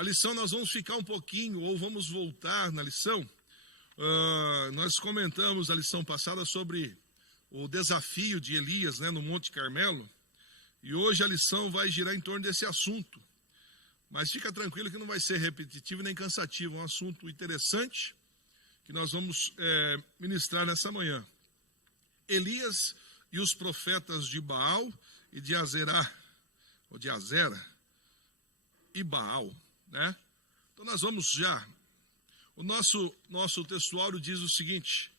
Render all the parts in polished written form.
A lição nós vamos ficar um pouquinho, ou vamos voltar na lição. Nós comentamos a lição passada sobre o desafio de Elias, né, no Monte Carmelo. E hoje a lição vai girar em torno desse assunto. Mas fica tranquilo que não vai ser repetitivo nem cansativo. É um assunto interessante que nós vamos ministrar nessa manhã. Elias e os profetas de Baal e de Azera e Baal, né? Então nós vamos já. O nosso textuário diz o seguinte: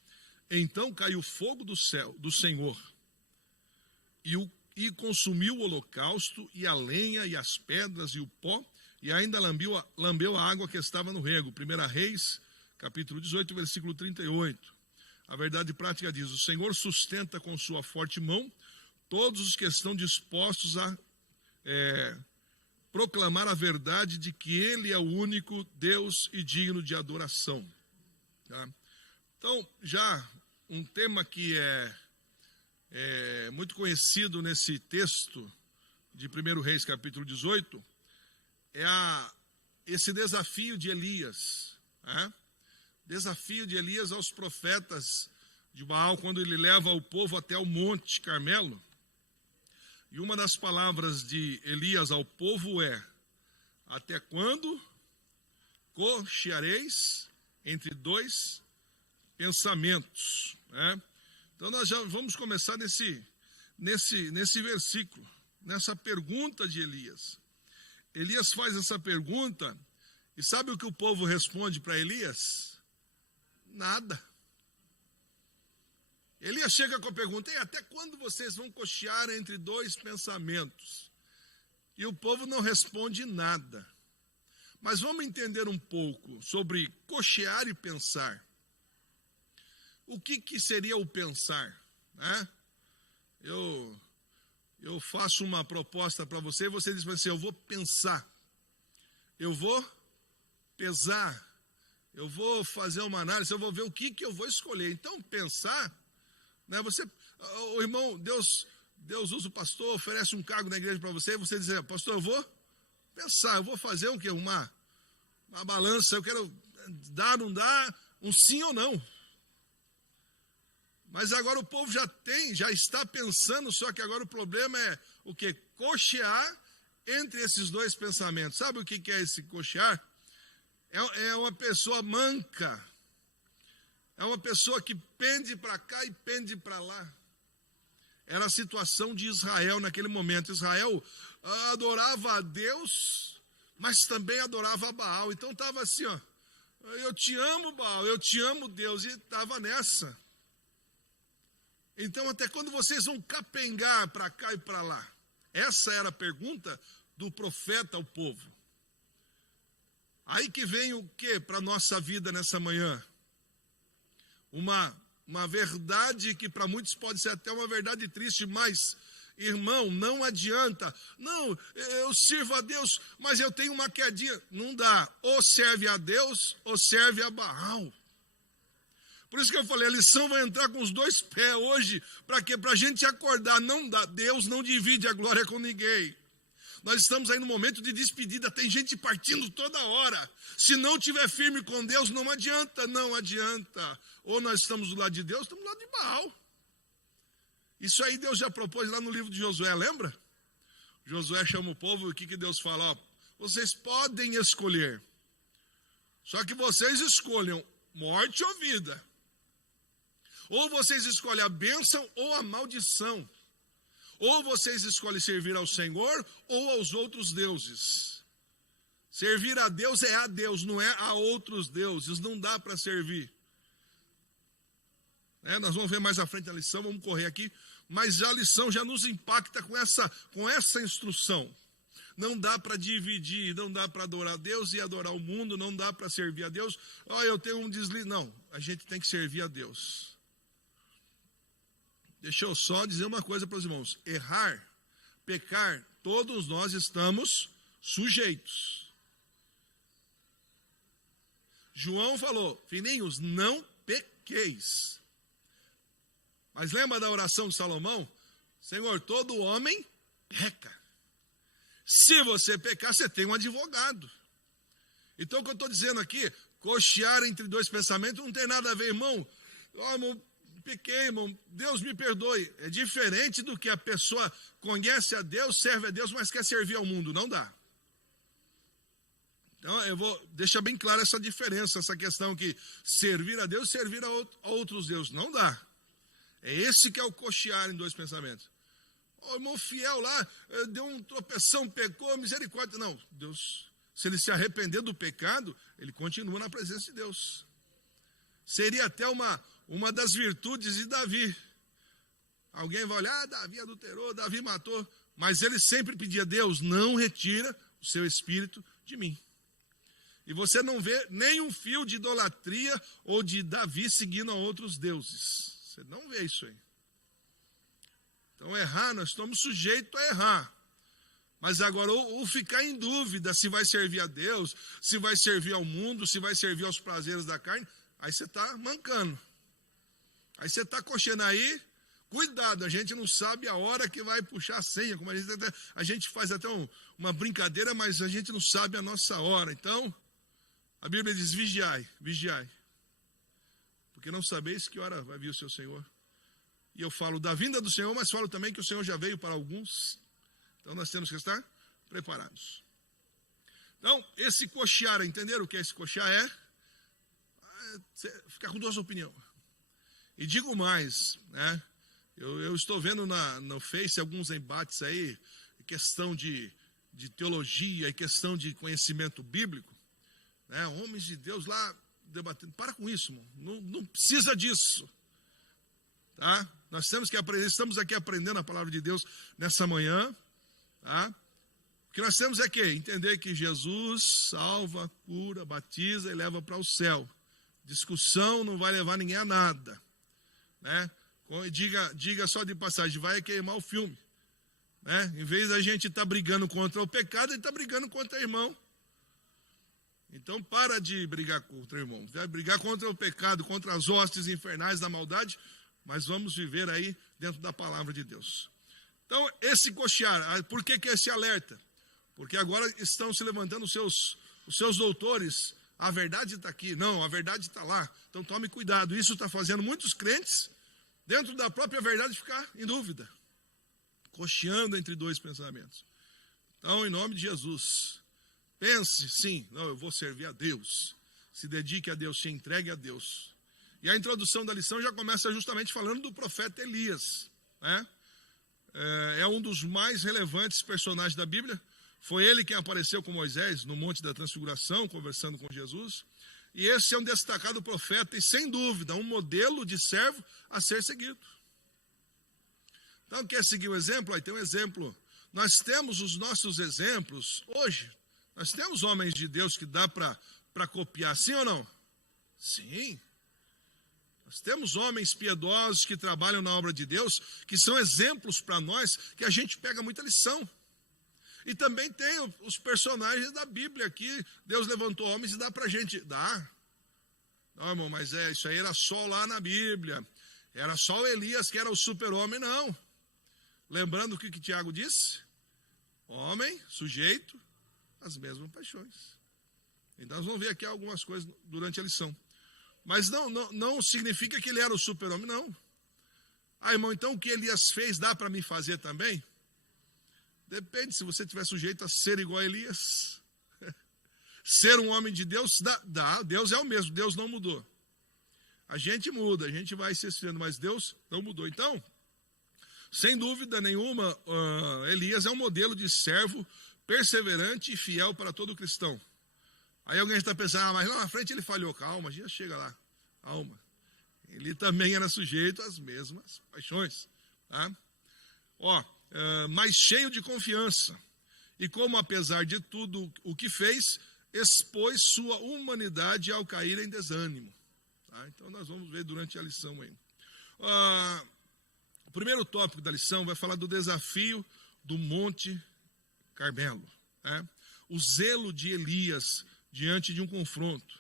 então caiu fogo do céu, do Senhor, e consumiu o holocausto, e a lenha, e as pedras, e o pó, e ainda lambeu a água que estava no rego. 1 Reis, capítulo 18, versículo 38. A verdade prática diz: o Senhor sustenta com sua forte mão todos os que estão dispostos a proclamar a verdade de que Ele é o único Deus e digno de adoração. Tá? Então, já um tema que é muito conhecido nesse texto de 1 Reis, capítulo 18, é esse desafio de Elias. Né? Desafio de Elias aos profetas de Baal, quando ele leva o povo até o Monte Carmelo. E uma das palavras de Elias ao povo é: até quando cocheareis entre dois pensamentos? Né? Então nós já vamos começar nesse versículo, nessa pergunta de Elias. Elias faz essa pergunta, e sabe o que o povo responde para Elias? Nada. Elias chega com a pergunta: até quando vocês vão cochear entre dois pensamentos? E o povo não responde nada. Mas vamos entender um pouco sobre cochear e pensar. O que seria o pensar? Né? Eu faço uma proposta para você e você diz assim: eu vou pensar, eu vou pesar, eu vou fazer uma análise, eu vou ver o que eu vou escolher. Então, pensar, né, o irmão, Deus usa o pastor, oferece um cargo na igreja para você, e você diz: pastor, eu vou pensar, eu vou fazer o quê? Uma balança, eu quero dar, não dar, um sim ou não. Mas agora o povo já está pensando, só que agora o problema é o quê? Cochear entre esses dois pensamentos. Sabe o que é esse cochear? É uma pessoa manca. É uma pessoa que pende para cá e pende para lá. Era a situação de Israel naquele momento. Israel adorava a Deus, mas também adorava a Baal. Então estava assim, ó: eu te amo, Baal, eu te amo, Deus. E estava nessa. Então, até quando vocês vão capengar para cá e para lá? Essa era a pergunta do profeta ao povo. Aí que vem o que para a nossa vida nessa manhã? Uma verdade que para muitos pode ser até uma verdade triste, mas, irmão, não adianta. Não, eu sirvo a Deus, mas eu tenho uma quedinha. Não dá. Ou serve a Deus, ou serve a Baal. Por isso que eu falei, a lição vai entrar com os dois pés hoje. Para quê? Para a gente acordar. Não dá. Deus não divide a glória com ninguém. Nós estamos aí no momento de despedida. Tem gente partindo toda hora. Se não estiver firme com Deus, não adianta. Não adianta. Ou nós estamos do lado de Deus, estamos do lado de Baal. Isso aí Deus já propôs lá no livro de Josué, lembra? Josué chama o povo e o que Deus fala? Ó, vocês podem escolher. Só que vocês escolham morte ou vida. Ou vocês escolhem a bênção ou a maldição. Ou vocês escolhem servir ao Senhor ou aos outros deuses. Servir a Deus é a Deus, não é a outros deuses. Não dá para servir. Nós vamos ver mais à frente a lição, vamos correr aqui. Mas a lição já nos impacta com essa instrução. Não dá para dividir, não dá para adorar a Deus e adorar o mundo, não dá para servir a Deus. Eu tenho um deslize. Não, a gente tem que servir a Deus. Deixa eu só dizer uma coisa para os irmãos: errar, pecar, todos nós estamos sujeitos. João falou: filhinhos, não pequeis. Mas lembra da oração de Salomão? Senhor, todo homem peca. Se você pecar, você tem um advogado. Então, o que eu estou dizendo aqui, cochear entre dois pensamentos não tem nada a ver, irmão. Irmão, pequei, irmão, Deus me perdoe. É diferente do que a pessoa conhece a Deus, serve a Deus, mas quer servir ao mundo. Não dá. Então, eu vou deixar bem clara essa diferença, essa questão que servir a Deus, servir a outros deuses. Não dá. É esse que é o cochear em dois pensamentos. O irmão fiel lá, deu um tropeção, pecou, misericórdia. Não, Deus, se ele se arrepender do pecado, ele continua na presença de Deus. Seria até uma das virtudes de Davi. Alguém vai olhar, Davi adulterou, Davi matou, mas ele sempre pedia, Deus, não retira o seu espírito de mim. E você não vê nenhum fio de idolatria ou de Davi seguindo a outros deuses. Você não vê isso aí. Então, errar, nós estamos sujeitos a errar. Mas agora, ou ficar em dúvida se vai servir a Deus, se vai servir ao mundo, se vai servir aos prazeres da carne, aí você está mancando. Aí você está coxando aí, cuidado, a gente não sabe a hora que vai puxar a senha. Como a gente faz até uma brincadeira, mas a gente não sabe a nossa hora. Então, a Bíblia diz, vigiai, vigiai. Porque não sabeis que hora vai vir o seu Senhor. E eu falo da vinda do Senhor, mas falo também que o Senhor já veio para alguns. Então nós temos que estar preparados. Então, esse cochear, entenderam o que é esse cochear? Ficar com duas opiniões. E digo mais, né? Eu estou vendo no Face alguns embates aí, questão de teologia e questão de conhecimento bíblico. Né? Homens de Deus lá debatendo. Para com isso, irmão. Não precisa disso. Tá? Nós temos que aprender, estamos aqui aprendendo a palavra de Deus nessa manhã. Tá? O que nós temos é que entender que Jesus salva, cura, batiza e leva para o céu. Discussão não vai levar ninguém a nada. Né? Diga só de passagem, vai queimar o filme. Né? Em vez da gente estar brigando contra o pecado, ele está brigando contra o irmão. Então para de brigar contra o irmão. Vai brigar contra o pecado, contra as hostes infernais da maldade, mas vamos viver aí dentro da palavra de Deus. Então, esse cochear, por que esse alerta? Porque agora estão se levantando os seus doutores, a verdade está aqui, não, a verdade está lá. Então tome cuidado, isso está fazendo muitos crentes, dentro da própria verdade, ficar em dúvida, cocheando entre dois pensamentos. Então, em nome de Jesus, pense, sim, não, eu vou servir a Deus, se dedique a Deus, se entregue a Deus. E a introdução da lição já começa justamente falando do profeta Elias, né? É um dos mais relevantes personagens da Bíblia. Foi ele quem apareceu com Moisés no Monte da Transfiguração, conversando com Jesus. E esse é um destacado profeta e, sem dúvida, um modelo de servo a ser seguido. Então, quer seguir o exemplo? Aí tem um exemplo. Nós temos os nossos exemplos hoje. Nós temos homens de Deus que dá para copiar, sim ou não? Sim. Nós temos homens piedosos que trabalham na obra de Deus, que são exemplos para nós, que a gente pega muita lição. E também tem os personagens da Bíblia que Deus levantou homens e dá para a gente. Dá. Não, irmão, mas isso aí era só lá na Bíblia. Era só o Elias que era o super-homem, não. Lembrando o que Tiago disse? Homem, sujeito às mesmas paixões. Então nós vamos ver aqui algumas coisas durante a lição. Mas não significa que ele era o super-homem, não. Ah, irmão, então o que Elias fez dá para mim fazer também? Depende, se você estiver sujeito a ser igual a Elias. Ser um homem de Deus, dá. Deus é o mesmo, Deus não mudou. A gente muda, a gente vai se esfriando, mas Deus não mudou. Então, sem dúvida nenhuma, Elias é um modelo de servo perseverante e fiel para todo cristão. Aí alguém está pensando, mas lá na frente ele falhou. Calma, já chega lá. Calma. Ele também era sujeito às mesmas paixões. Tá? Mas cheio de confiança. E como, apesar de tudo o que fez, expôs sua humanidade ao cair em desânimo. Tá? Então nós vamos ver durante a lição aí. O primeiro tópico da lição vai falar do desafio do Monte Carmelo. Né? O zelo de Elias diante de um confronto.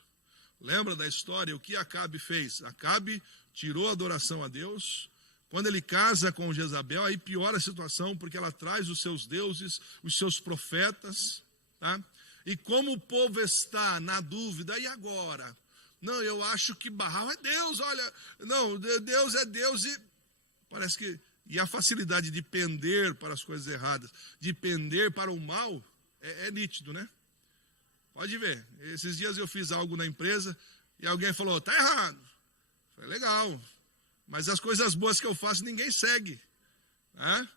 Lembra da história? O que Acabe fez? Acabe tirou a adoração a Deus. Quando ele casa com Jezabel, aí piora a situação, porque ela traz os seus deuses, os seus profetas. Tá? E como o povo está na dúvida, e agora? Não, eu acho que Baal é Deus, olha, não, Deus é Deus e parece que... E a facilidade de pender para as coisas erradas, de pender para o mal, é nítido, né? Pode ver, esses dias eu fiz algo na empresa e alguém falou, tá errado. Foi legal, mas as coisas boas que eu faço ninguém segue. Né?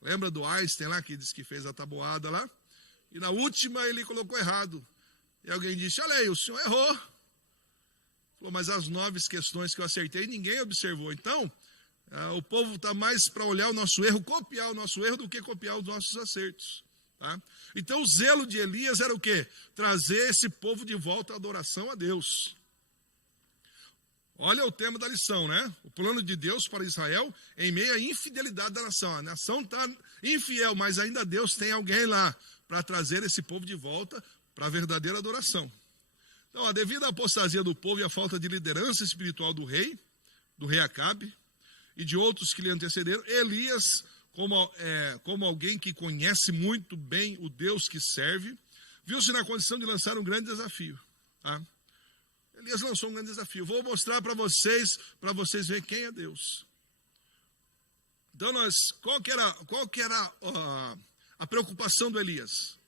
Lembra do Einstein lá, que disse que fez a tabuada lá? E na última ele colocou errado. E alguém disse, olha aí, o senhor errou. Falou, mas as 9 questões que eu acertei, ninguém observou. Então, o povo está mais para olhar o nosso erro, copiar o nosso erro, do que copiar os nossos acertos. Tá? Então, o zelo de Elias era o quê? Trazer esse povo de volta à adoração a Deus. Olha o tema da lição, né? O plano de Deus para Israel em meio à infidelidade da nação. A nação está infiel, mas ainda Deus tem alguém lá para trazer esse povo de volta para a verdadeira adoração. Então, devido à apostasia do povo e à falta de liderança espiritual do rei Acabe e de outros que lhe antecederam, Elias, como alguém que conhece muito bem o Deus que serve, viu-se na condição de lançar um grande desafio. Tá? Elias lançou um grande desafio. Vou mostrar para vocês verem quem é Deus. Então, qual que era a preocupação do Elias?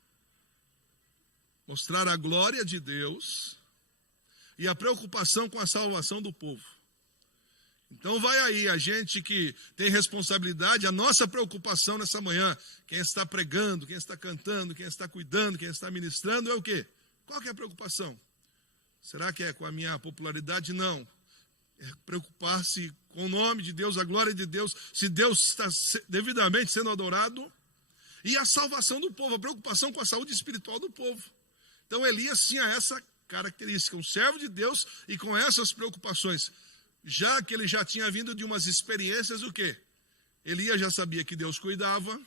Mostrar a glória de Deus e a preocupação com a salvação do povo. Então vai aí, a gente que tem responsabilidade, a nossa preocupação nessa manhã, quem está pregando, quem está cantando, quem está cuidando, quem está ministrando, é o quê? Qual que é a preocupação? Será que é com a minha popularidade? Não. É preocupar-se com o nome de Deus, a glória de Deus, se Deus está devidamente sendo adorado, e a salvação do povo, a preocupação com a saúde espiritual do povo. Então Elias tinha essa característica, um servo de Deus e com essas preocupações. Já que ele já tinha vindo de umas experiências, o quê? Elias já sabia que Deus cuidava.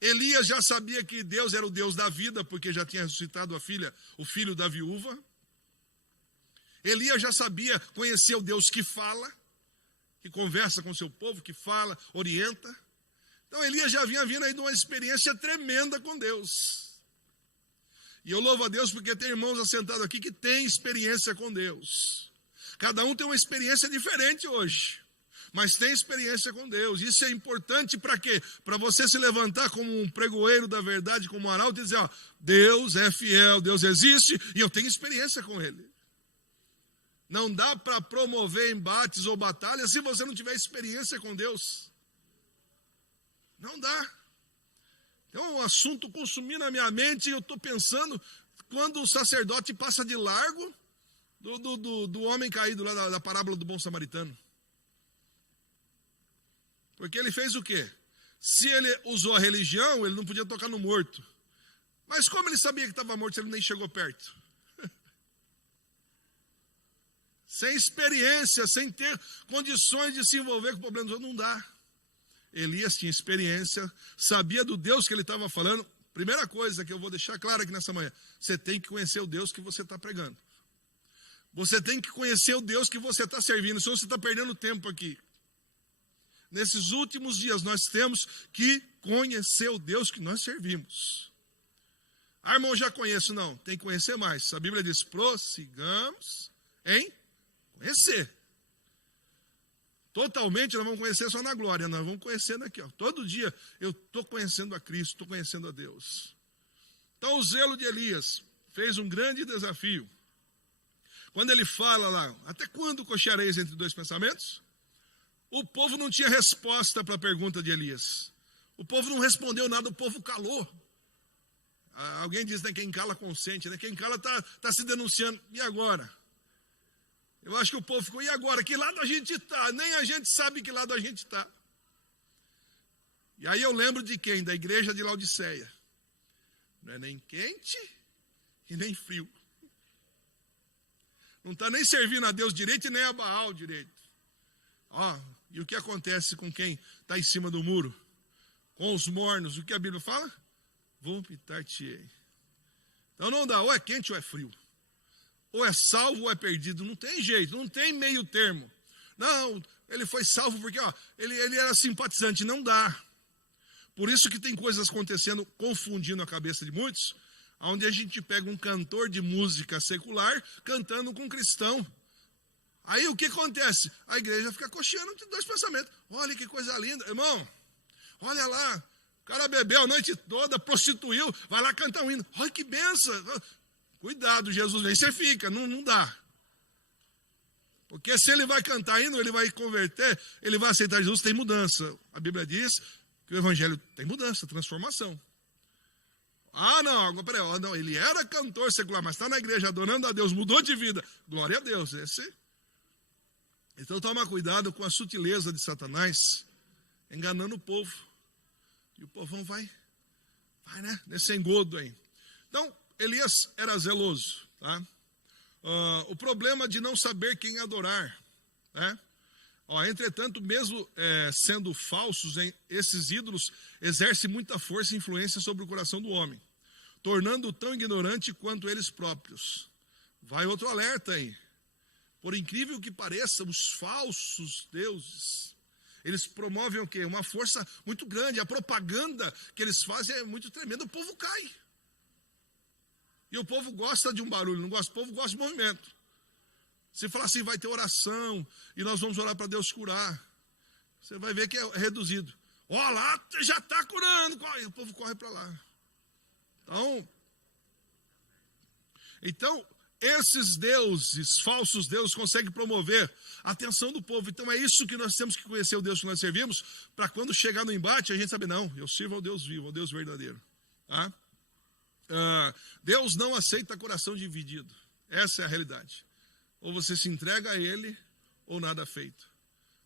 Elias já sabia que Deus era o Deus da vida, porque já tinha ressuscitado o filho da viúva. Elias já sabia, conhecer o Deus que fala, que conversa com seu povo, que fala, orienta. Então Elias já vinha vindo aí de uma experiência tremenda com Deus. E eu louvo a Deus porque tem irmãos assentados aqui que têm experiência com Deus. Cada um tem uma experiência diferente hoje, mas tem experiência com Deus. Isso é importante para quê? Para você se levantar como um pregoeiro da verdade, como um arauto e dizer, ó, Deus é fiel, Deus existe e eu tenho experiência com Ele. Não dá para promover embates ou batalhas se você não tiver experiência com Deus. Não dá. Então, o assunto consumiu na minha mente e eu estou pensando, quando o sacerdote passa de largo do homem caído lá da parábola do bom samaritano. Porque ele fez o quê? Se ele usou a religião, ele não podia tocar no morto. Mas como ele sabia que estava morto se ele nem chegou perto? Sem experiência, sem ter condições de se envolver com problemas, não dá. Elias tinha experiência, sabia do Deus que ele estava falando. Primeira coisa que eu vou deixar claro aqui nessa manhã, você tem que conhecer o Deus que você está pregando. Você tem que conhecer o Deus que você está servindo, senão você está perdendo tempo aqui. Nesses últimos dias nós temos que conhecer o Deus que nós servimos. Ah, irmão, já conheço, não, tem que conhecer mais. A Bíblia diz, prossigamos em conhecer. Totalmente nós vamos conhecer só na glória, nós vamos conhecendo aqui. Ó. Todo dia eu estou conhecendo a Cristo, estou conhecendo a Deus. Então o zelo de Elias fez um grande desafio. Quando ele fala lá, até quando cocheareis entre dois pensamentos? O povo não tinha resposta para a pergunta de Elias. O povo não respondeu nada, o povo calou. Alguém diz, né, quem cala consente, né? Quem cala está se denunciando. E agora? Eu acho que o povo ficou, e agora? Que lado a gente está? Nem a gente sabe que lado a gente está. E aí eu lembro de quem? Da igreja de Laodiceia. Não é nem quente e nem frio. Não está nem servindo a Deus direito e nem a Baal direito. Ó, e o que acontece com quem está em cima do muro? Com os mornos, o que a Bíblia fala? Vomitar-te-ei. Então não dá, ou é quente ou é frio. Ou é salvo ou é perdido. Não tem jeito, não tem meio termo. Não, ele foi salvo porque ele era simpatizante. Não dá. Por isso que tem coisas acontecendo, confundindo a cabeça de muitos. onde a gente pega um cantor de música secular cantando com um cristão. Aí o que acontece? A igreja fica cocheando entre dois pensamentos. Olha que coisa linda, irmão. Olha lá, o cara bebeu a noite toda, prostituiu, vai lá cantar um hino. Olha que benção. Cuidado, Jesus vem, você fica, não dá. Porque se ele vai cantar hino, ele vai converter, ele vai aceitar Jesus, tem mudança. A Bíblia diz que o evangelho tem mudança, transformação. Ah, não, agora peraí, não, ele era cantor secular, mas está na igreja adorando a Deus, mudou de vida. Glória a Deus, esse. Então toma cuidado com a sutileza de Satanás, enganando o povo. E o povão vai né, nesse engodo aí. Então, Elias era zeloso, tá? O problema de não saber quem adorar, né? Entretanto, mesmo sendo falsos, esses ídolos exercem muita força e influência sobre o coração do homem, tornando-o tão ignorante quanto eles próprios. Vai outro alerta aí. Por incrível que pareça, os falsos deuses, eles promovem o quê? Uma força muito grande. A propaganda que eles fazem é muito tremenda. O povo cai. E o povo gosta de um barulho, não gosta, o povo gosta de movimento. Se falar assim, vai ter oração, e nós vamos orar para Deus curar, você vai ver que é reduzido. Ó, lá já está curando, e o povo corre para lá. Então, esses deuses, falsos deuses, conseguem promover a atenção do povo. Então é isso que nós temos que conhecer o Deus que nós servimos, para quando chegar no embate, a gente saber, não, eu sirvo ao Deus vivo, ao Deus verdadeiro. Tá? Deus não aceita coração dividido. Essa é a realidade. Ou você se entrega a Ele, ou nada feito.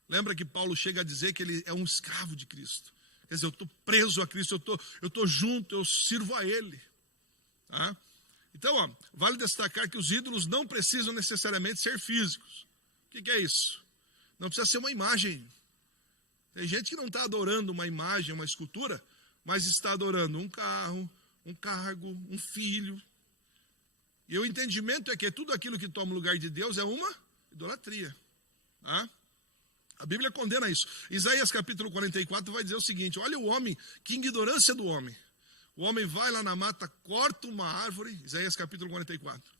Lembra que Paulo chega a dizer que ele é um escravo de Cristo. Quer dizer, eu estou preso a Cristo, eu estou junto, eu sirvo a Ele. Tá? Então, vale destacar que os ídolos não precisam necessariamente ser físicos. O que é isso? Não precisa ser uma imagem. Tem gente que não está adorando uma imagem, uma escultura, mas está adorando um carro, um cargo, um filho. E o entendimento é que tudo aquilo que toma o lugar de Deus é uma idolatria. Tá? A Bíblia condena isso. Isaías capítulo 44 vai dizer o seguinte: olha o homem, que ignorância do homem. O homem vai lá na mata, corta uma árvore, Isaías capítulo 44.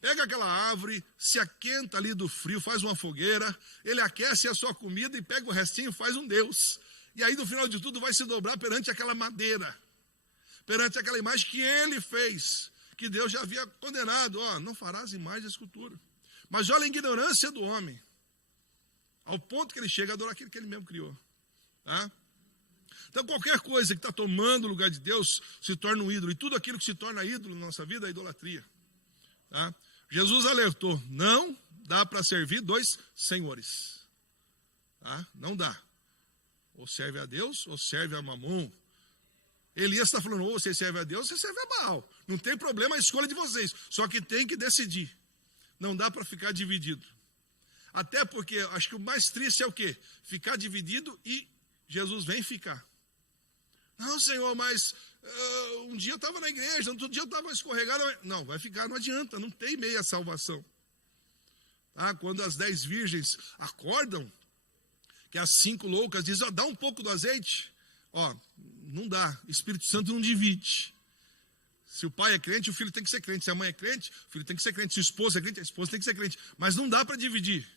Pega aquela árvore, se aquenta ali do frio, faz uma fogueira, ele aquece a sua comida e pega o restinho e faz um Deus. E aí no final de tudo vai se dobrar perante aquela madeira, perante aquela imagem que ele fez, que Deus já havia condenado. Não farás imagem de escultura. Mas olha a ignorância do homem, ao ponto que ele chega a adorar aquilo que ele mesmo criou. Tá? Então qualquer coisa que está tomando o lugar de Deus se torna um ídolo. E tudo aquilo que se torna ídolo na nossa vida é idolatria. Tá? Jesus alertou, não dá para servir dois senhores. Tá? Não dá. Ou serve a Deus ou serve a Mamon. Elias está falando, ou você serve a Deus ou você serve a Baal. Não tem problema a escolha de vocês. Só que tem que decidir. Não dá para ficar dividido. Até porque acho que o mais triste é o quê? Ficar dividido e Jesus vem ficar. Não, Senhor, mas um dia eu estava na igreja, outro dia eu estava escorregado. Não, vai ficar, não adianta, não tem meia salvação. Tá? Quando as 10 virgens acordam, que as 5 loucas dizem, dá um pouco do azeite. Não dá, Espírito Santo não divide. Se o pai é crente, o filho tem que ser crente. Se a mãe é crente, o filho tem que ser crente. Se a esposa é crente, a esposa tem que ser crente. Mas não dá para dividir.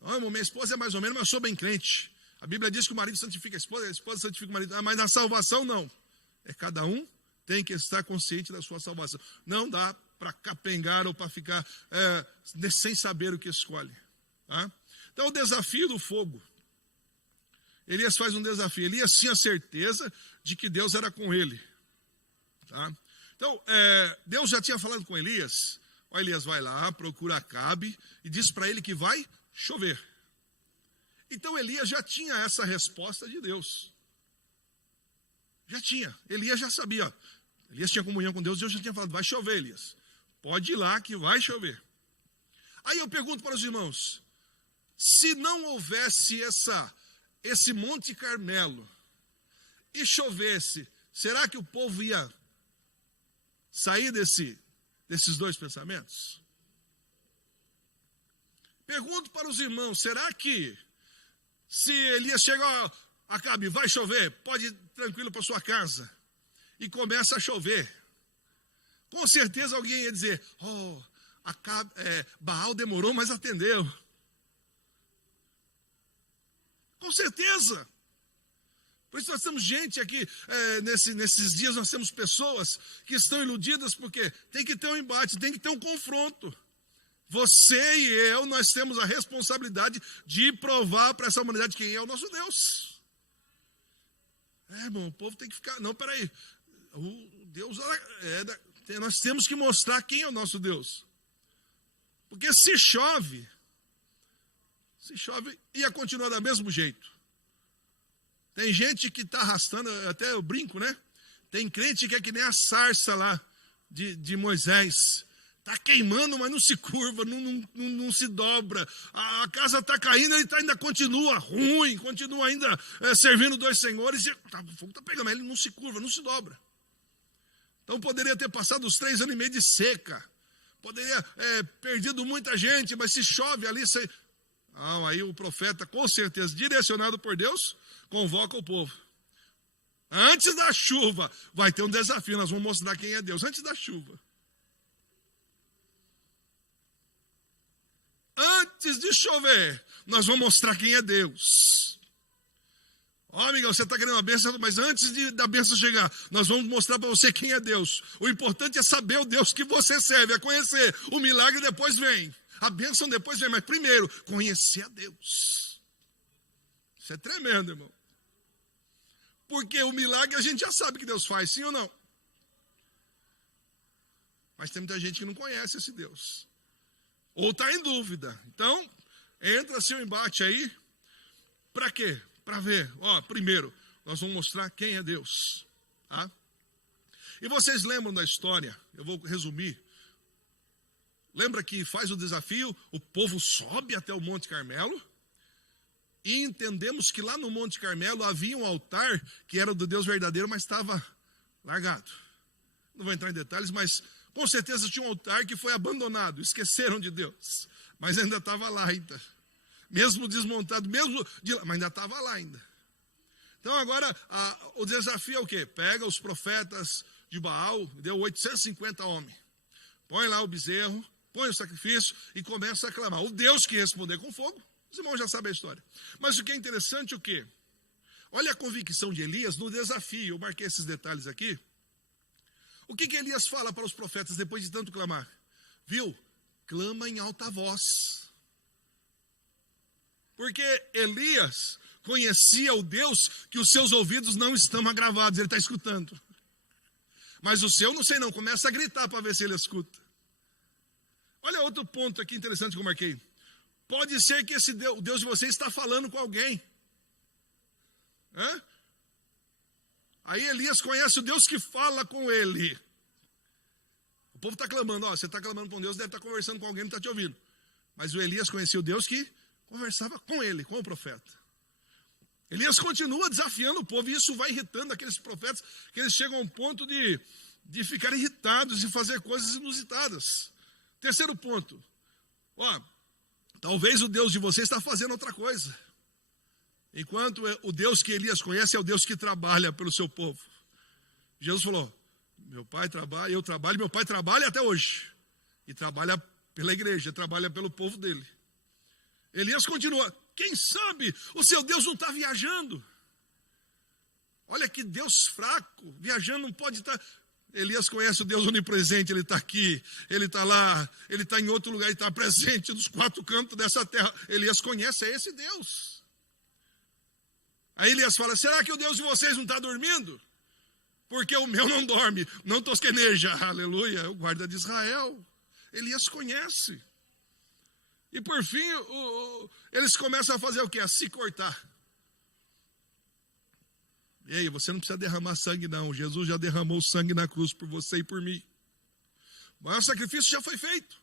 Não, minha esposa é mais ou menos, mas eu sou bem crente. A Bíblia diz que o marido santifica a esposa santifica o marido. Mas na salvação não. Cada um tem que estar consciente da sua salvação. Não dá para capengar ou para ficar sem saber o que escolhe. Tá? Então o desafio do fogo. Elias faz um desafio. Elias tinha certeza de que Deus era com ele. Tá? Então, Deus já tinha falado com Elias. Elias vai lá, procura Acabe e diz para ele que vai chover. Então Elias já tinha essa resposta de Deus. Já tinha. Elias já sabia. Elias tinha comunhão com Deus. Deus já tinha falado, vai chover, Elias. Pode ir lá que vai chover. Aí eu pergunto para os irmãos, se não houvesse esse Monte Carmelo e chovesse, será que o povo ia sair desses dois pensamentos? Pergunto para os irmãos, será que se Elias chega, Acabe, vai chover, pode ir tranquilo para sua casa, e começa a chover, Com certeza alguém ia dizer, Baal demorou, mas atendeu. Com certeza. Por isso nós temos gente aqui, nesses dias nós temos pessoas que estão iludidas, porque tem que ter um embate, tem que ter um confronto. Você e eu, nós temos a responsabilidade de provar para essa humanidade quem é o nosso Deus. Irmão, o povo tem que ficar, não, peraí, o Deus, nós temos que mostrar quem é o nosso Deus. Porque se chove, ia continuar do mesmo jeito. Tem gente que está arrastando, até eu brinco, né? Tem crente que é que nem a sarça lá de Moisés. Está queimando, mas não se curva, não se dobra. A casa está caindo, ele ainda continua ruim, continua ainda servindo dois senhores. O fogo está pegando, mas ele não se curva, não se dobra. Então poderia ter passado os 3 anos e meio de seca. Poderia perdido muita gente, mas se chove ali... aí o profeta, com certeza, direcionado por Deus, convoca o povo. Antes da chuva, vai ter um desafio, nós vamos mostrar quem é Deus, antes da chuva. Antes de chover, nós vamos mostrar quem é Deus. Amigão, você está querendo uma bênção, mas antes da bênção chegar, nós vamos mostrar para você quem é Deus. O importante é saber o Deus que você serve, é conhecer. O milagre depois vem. A bênção depois vem, mas primeiro, conhecer a Deus. Isso é tremendo, irmão. Porque o milagre a gente já sabe que Deus faz, sim ou não? Mas tem muita gente que não conhece esse Deus. Ou está em dúvida. Então, entra-se o embate aí. Para quê? Para ver. Primeiro, nós vamos mostrar quem é Deus. Tá? E vocês lembram da história? Eu vou resumir. Lembra que faz o desafio, o povo sobe até o Monte Carmelo, e entendemos que lá no Monte Carmelo havia um altar que era do Deus verdadeiro, mas estava largado. Não vou entrar em detalhes, mas com certeza tinha um altar que foi abandonado, esqueceram de Deus, mas ainda estava lá ainda. Mesmo desmontado, mas ainda estava lá ainda. Então agora, o desafio é o quê? Pega os profetas de Baal, deu 850 homens, põe lá o bezerro, põe o sacrifício e começa a clamar. O Deus que responder com fogo, os irmãos já sabem a história. Mas o que é interessante é o quê? Olha a convicção de Elias no desafio, eu marquei esses detalhes aqui. O que Elias fala para os profetas depois de tanto clamar? Viu? Clama em alta voz. Porque Elias conhecia o Deus que os seus ouvidos não estão agravados, ele está escutando. Mas o seu, não sei não, começa a gritar para ver se ele escuta. Olha outro ponto aqui interessante que eu marquei. Pode ser que o Deus de vocês está falando com alguém. Aí Elias conhece o Deus que fala com ele. O povo está clamando, você está clamando com Deus, deve estar conversando com alguém, não está te ouvindo. Mas o Elias conhecia o Deus que conversava com ele, com o profeta. Elias continua desafiando o povo, e isso vai irritando aqueles profetas, que eles chegam a um ponto de ficar irritados e fazer coisas inusitadas. Terceiro ponto, talvez o Deus de vocês está fazendo outra coisa. Enquanto o Deus que Elias conhece é o Deus que trabalha pelo seu povo. Jesus falou, meu pai trabalha, eu trabalho, meu pai trabalha até hoje. E trabalha pela igreja, trabalha pelo povo dele. Elias continua, quem sabe o seu Deus não está viajando? Olha que Deus fraco, viajando não pode estar... Elias conhece o Deus onipresente, ele está aqui, ele está lá, ele está em outro lugar, ele está presente nos 4 cantos dessa terra. Elias conhece esse Deus. Aí Elias fala, será que o Deus de vocês não está dormindo? Porque o meu não dorme, não tosqueneja, aleluia, é o guarda de Israel. Elias conhece. E por fim, eles começam a fazer o quê? A se cortar. E aí, você não precisa derramar sangue não, Jesus já derramou sangue na cruz por você e por mim. Mas o sacrifício já foi feito.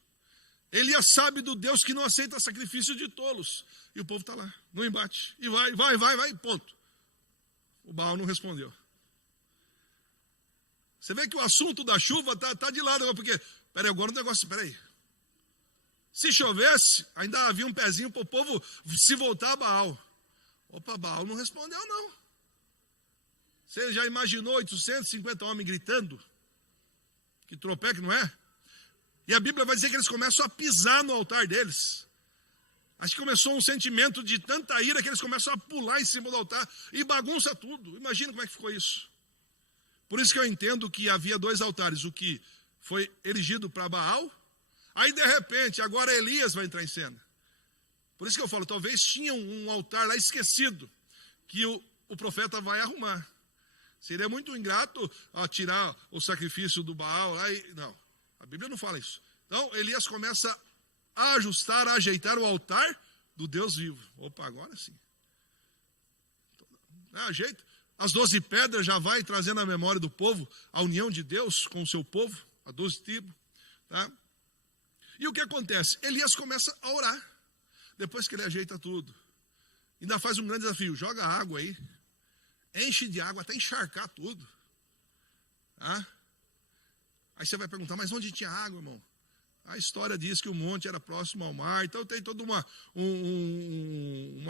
Elias sabe do Deus que não aceita sacrifício de tolos. E o povo está lá, no embate. E vai, ponto. O Baal não respondeu. Você vê que o assunto da chuva está de lado agora, porque, agora o negócio, se chovesse, ainda havia um pezinho para o povo se voltar a Baal. Baal não respondeu não. Você já imaginou 850 homens gritando? que tropeca, não é? E a Bíblia vai dizer que eles começam a pisar no altar deles. Acho que começou um sentimento de tanta ira que eles começam a pular em cima do altar e bagunça tudo. Imagina como é que ficou isso. Por isso que eu entendo que havia 2 altares, o que foi erigido para Baal, aí de repente, agora Elias vai entrar em cena. Por isso que eu falo, talvez tinha um altar lá esquecido, que o profeta vai arrumar. Seria muito ingrato tirar o sacrifício do Baal. Não, a Bíblia não fala isso. Então, Elias começa a ajustar, a ajeitar o altar do Deus vivo. Opa, agora sim. Ajeita. As 12 pedras já vai trazendo à memória do povo a união de Deus com o seu povo, a 12 tribos. Tá? E o que acontece? Elias começa a orar, depois que ele ajeita tudo. Ainda faz um grande desafio, joga água aí, enche de água até encharcar tudo. Tá? Aí você vai perguntar, mas onde tinha água, irmão? A história diz que o monte era próximo ao mar, então tem toda uma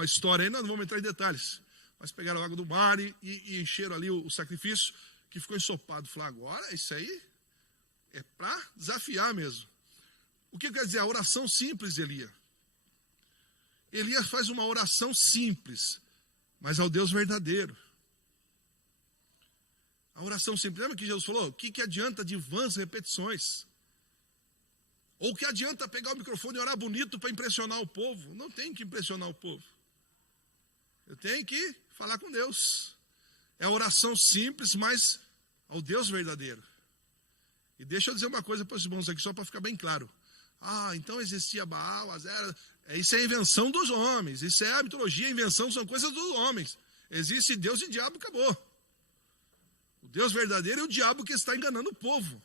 história aí, nós não vamos entrar em detalhes. Mas pegaram a água do mar e encheram ali o sacrifício, que ficou ensopado. Falaram, agora isso aí é para desafiar mesmo. O que quer dizer? A oração simples de Elias. Elias faz uma oração simples, mas ao Deus verdadeiro. A oração simples. Lembra que Jesus falou? O que adianta de vãs repetições? Ou o que adianta pegar o microfone e orar bonito para impressionar o povo? Não tem que impressionar o povo. Eu tenho que falar com Deus. É oração simples, mas ao Deus verdadeiro. E deixa eu dizer uma coisa para os irmãos aqui, só para ficar bem claro. Então existia Baal, Azera. Isso é invenção dos homens. Isso é a mitologia, a invenção são coisas dos homens. Existe Deus e diabo, acabou. O Deus verdadeiro é o diabo que está enganando o povo.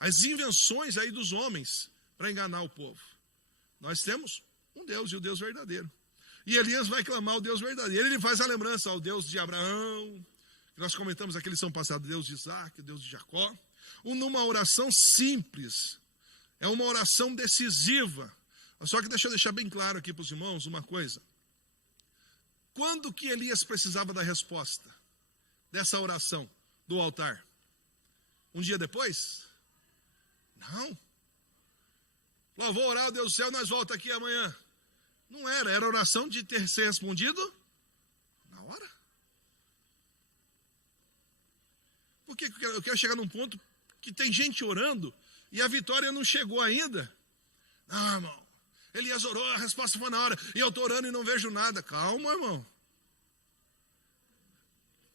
As invenções aí dos homens para enganar o povo. Nós temos um Deus e o Deus verdadeiro. E Elias vai clamar ao Deus verdadeiro. Ele faz a lembrança ao Deus de Abraão, que nós comentamos aqui lição passada, Deus de Isaac, Deus de Jacó. Numa oração simples. É uma oração decisiva. Só que deixa eu deixar bem claro aqui para os irmãos uma coisa. Quando que Elias precisava da resposta dessa oração do altar? Um dia depois? Não. Falou, vou orar, Deus do céu, nós voltamos aqui amanhã. Não era oração de ter ser respondido na hora. Porque eu quero chegar num ponto que tem gente orando e a vitória não chegou ainda. Não, irmão, Elias orou, a resposta foi na hora, e eu estou orando e não vejo nada. Calma, irmão.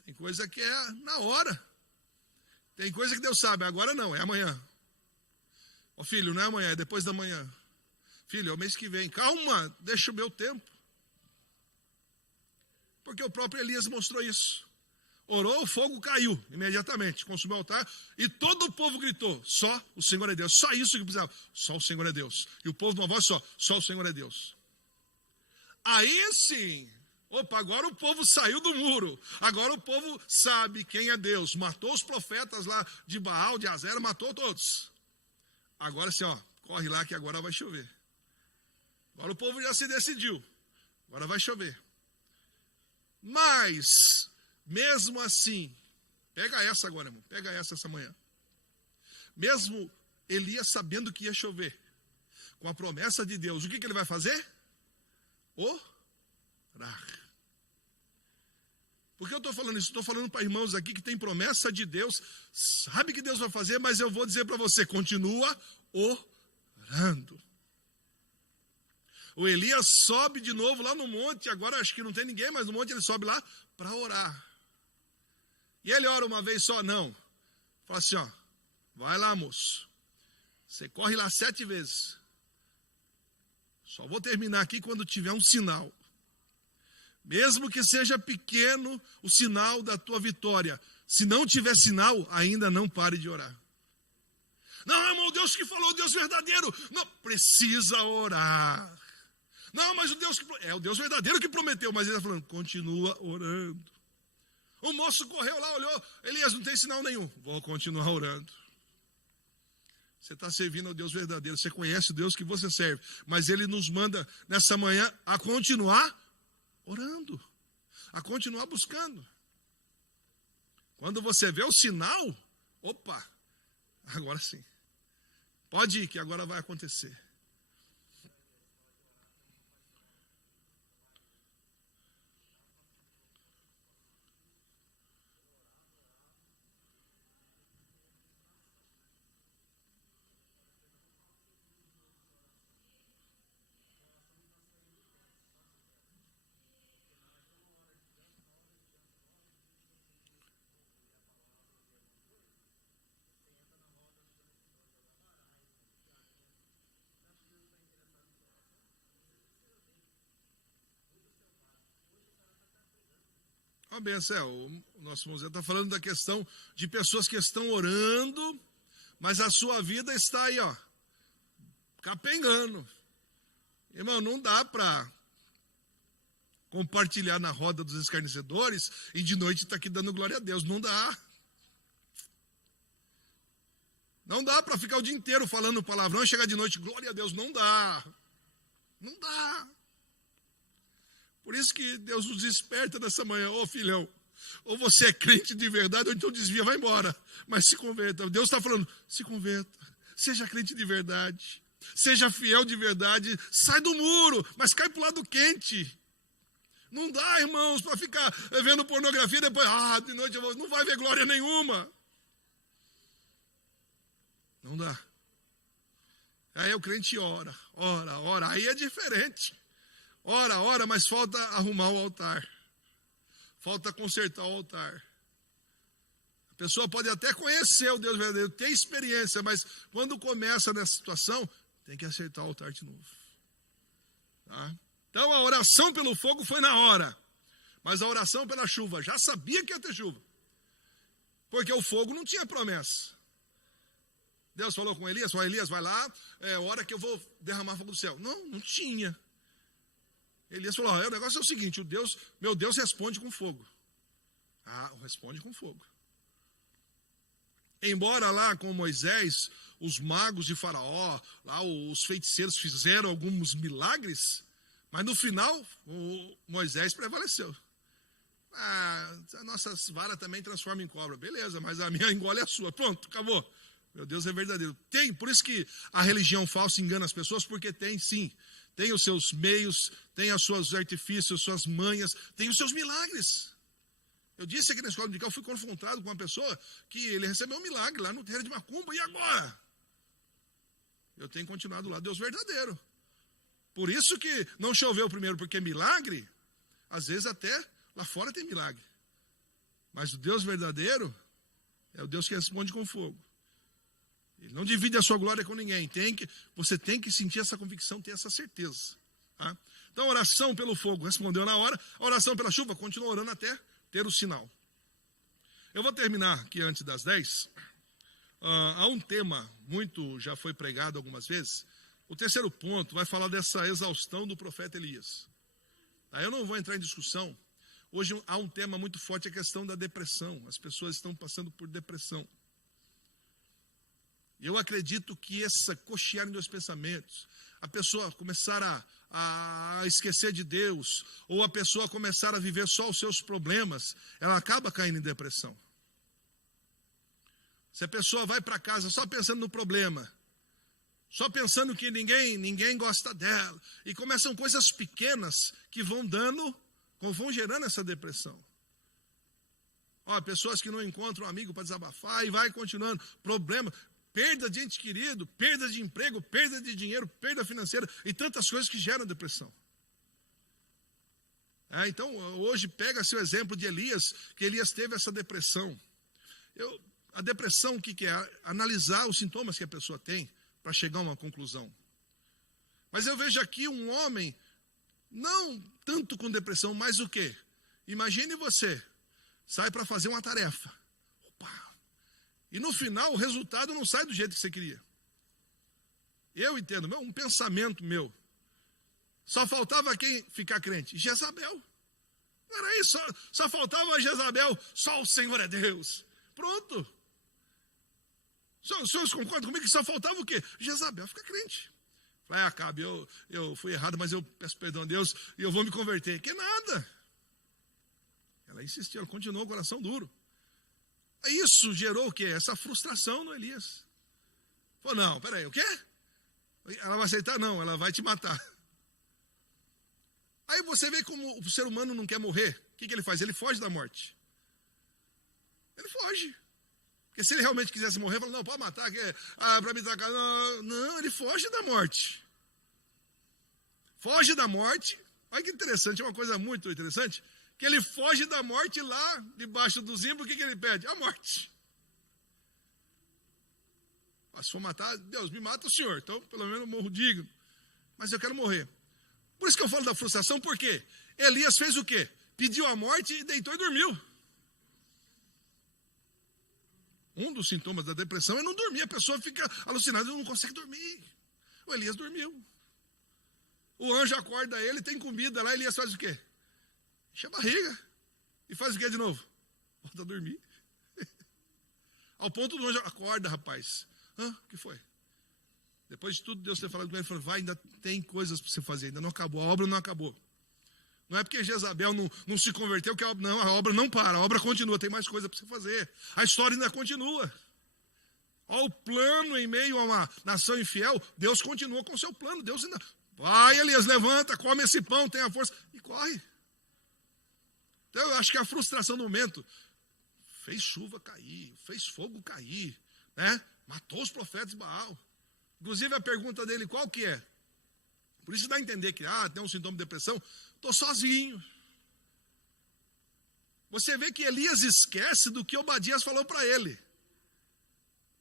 Tem coisa que é na hora. Tem coisa que Deus sabe, agora não, é amanhã. Ó filho, não é amanhã, é depois da manhã. Filho, é o mês que vem. Calma, deixa o meu tempo. Porque o próprio Elias mostrou isso. Orou, o fogo caiu imediatamente, consumiu o altar, e todo o povo gritou, só o Senhor é Deus. Só isso que precisava, só o Senhor é Deus. E o povo de uma voz só o Senhor é Deus. Aí sim, agora o povo saiu do muro. Agora o povo sabe quem é Deus. Matou os profetas lá de Baal, de Azera, matou todos. Agora sim, corre lá que agora vai chover. Agora o povo já se decidiu. Agora vai chover. Mas, mesmo assim, pega essa agora, irmão. Pega essa manhã. Mesmo Elias sabendo que ia chover, com a promessa de Deus, o que ele vai fazer? Orar. Por que eu estou falando isso? Estou falando para irmãos aqui que tem promessa de Deus, sabe que Deus vai fazer, mas eu vou dizer para você, continua orando. O Elias sobe de novo lá no monte, agora acho que não tem ninguém, mas no monte ele sobe lá para orar. E ele ora uma vez só? Não. Fala assim, vai lá, moço. Você corre lá 7 vezes. Só vou terminar aqui quando tiver um sinal. Mesmo que seja pequeno o sinal da tua vitória. Se não tiver sinal, ainda não pare de orar. Não, irmão, Deus que falou, Deus verdadeiro. Não, precisa orar. Não, mas o Deus é o Deus verdadeiro que prometeu, mas ele está falando, continua orando. O moço correu lá, olhou, Elias, não tem sinal nenhum. Vou continuar orando. Você está servindo ao Deus verdadeiro, você conhece o Deus que você serve, mas ele nos manda nessa manhã a continuar orando, a continuar buscando. Quando você vê o sinal, agora sim, Pode ir, que agora vai acontecer. Uma benção, o nosso museu está falando da questão de pessoas que estão orando, mas a sua vida está aí, ó, capengando. Irmão, não dá para compartilhar na roda dos escarnecedores e de noite estar aqui dando glória a Deus. Não dá. Não dá para ficar o dia inteiro falando palavrão e chegar de noite, glória a Deus. Não dá. Não dá. Por isso que Deus nos desperta nessa manhã. Ô filhão, ou você é crente de verdade, ou então desvia, vai embora. Mas se converta. Deus está falando, se converta. Seja crente de verdade. Seja fiel de verdade. Sai do muro, mas cai para o lado quente. Não dá, irmãos, para ficar vendo pornografia e depois, de noite eu vou. Não vai ver glória nenhuma. Não dá. Aí o crente ora. Aí é diferente. Ora, mas falta arrumar o altar. Falta consertar o altar. A pessoa pode até conhecer o Deus verdadeiro, ter experiência, mas quando começa nessa situação, tem que acertar o altar de novo. Tá? Então a oração pelo fogo foi na hora. Mas a oração pela chuva, já sabia que ia ter chuva. Porque o fogo não tinha promessa. Deus falou com Elias, Elias, vai lá, é hora que eu vou derramar fogo do céu. Não tinha. Elias falou, o negócio é o seguinte, meu Deus responde com fogo. Responde com fogo. Embora lá com Moisés, os magos de Faraó, lá os feiticeiros fizeram alguns milagres, mas no final, Moisés prevaleceu. A nossa vara também transforma em cobra. Beleza, mas a minha engole é a sua. Pronto, acabou. Meu Deus é verdadeiro. Por isso que a religião falsa engana as pessoas, porque tem sim. Tem os seus meios, tem os seus artifícios, suas manhas, tem os seus milagres. Eu disse aqui na escola dominical, eu fui confrontado com uma pessoa que ele recebeu um milagre lá no terreiro de Macumba, e agora? Eu tenho continuado lá, Deus verdadeiro. Por isso que não choveu primeiro, porque milagre, às vezes até lá fora tem milagre. Mas o Deus verdadeiro é o Deus que responde com fogo. Ele não divide a sua glória com ninguém. Você tem que sentir essa convicção, ter essa certeza. Tá? Então, a oração pelo fogo respondeu na hora. A oração pela chuva continua orando até ter o sinal. Eu vou terminar aqui antes das 10. Há um tema já foi pregado algumas vezes. O terceiro ponto vai falar dessa exaustão do profeta Elias. Eu não vou entrar em discussão. Hoje há um tema muito forte, a questão da depressão. As pessoas estão passando por depressão. Eu acredito que essa cochear em dois pensamentos, a pessoa começar a esquecer de Deus, ou a pessoa começar a viver só os seus problemas, ela acaba caindo em depressão. Se a pessoa vai para casa só pensando no problema, só pensando que ninguém gosta dela, e começam coisas pequenas que vão gerando essa depressão. Pessoas que não encontram um amigo para desabafar e vai continuando, problema. Perda de ente querido, perda de emprego, perda de dinheiro, perda financeira e tantas coisas que geram depressão. Então, hoje pega seu exemplo de Elias, que Elias teve essa depressão. A depressão, o que é? Analisar os sintomas que a pessoa tem para chegar a uma conclusão. Mas eu vejo aqui um homem, não tanto com depressão, mas o quê? Imagine você, sai para fazer uma tarefa. E no final o resultado não sai do jeito que você queria. Eu entendo, um pensamento meu. Só faltava quem ficar crente? Jezabel. Não era isso, só faltava Jezabel, só o Senhor é Deus. Pronto. Os senhores concordam comigo que só faltava o quê? Jezabel ficar crente. Falei, Acabe, eu fui errado, mas eu peço perdão a Deus e eu vou me converter. Que nada. Ela insistiu, ela continuou com o coração duro. Isso gerou o quê? Essa frustração no Elias. Falou, não, peraí, o quê? Ela vai aceitar? Não, ela vai te matar. Aí você vê como o ser humano não quer morrer. O que ele faz? Ele foge da morte. Ele foge. Porque se ele realmente quisesse morrer, ele fala, não, pode matar, para me tacar. Não, ele foge da morte. Foge da morte. Olha que interessante, é uma coisa muito interessante. Que ele foge da morte lá, debaixo do zimbro, o que ele pede? A morte. Se for matar, Deus me mata o Senhor. Então, pelo menos eu morro digno. Mas eu quero morrer. Por isso que eu falo da frustração, porque Elias fez o quê? Pediu a morte e deitou e dormiu. Um dos sintomas da depressão é não dormir. A pessoa fica alucinada, eu não consigo dormir. O Elias dormiu. O anjo acorda ele, tem comida lá, Elias faz o quê? Enche a barriga. E faz o quê de novo? Volta a dormir. Ao ponto do anjo, acorda, rapaz. O que foi? Depois de tudo, Deus ter falado com ele, falou, vai, ainda tem coisas para você fazer, ainda não acabou, a obra não acabou. Não é porque Jezabel não se converteu que a obra não para, a obra continua, tem mais coisa para você fazer. A história ainda continua. Olha o plano em meio a uma nação infiel, Deus continua com o seu plano. Deus ainda, vai Elias, levanta, come esse pão, tenha força, e corre. Então eu acho que a frustração do momento fez chuva cair, fez fogo cair, né? Matou os profetas de Baal. Inclusive a pergunta dele, qual que é? Por isso dá a entender que, tem um sintoma de depressão, estou sozinho. Você vê que Elias esquece do que Obadias falou para ele.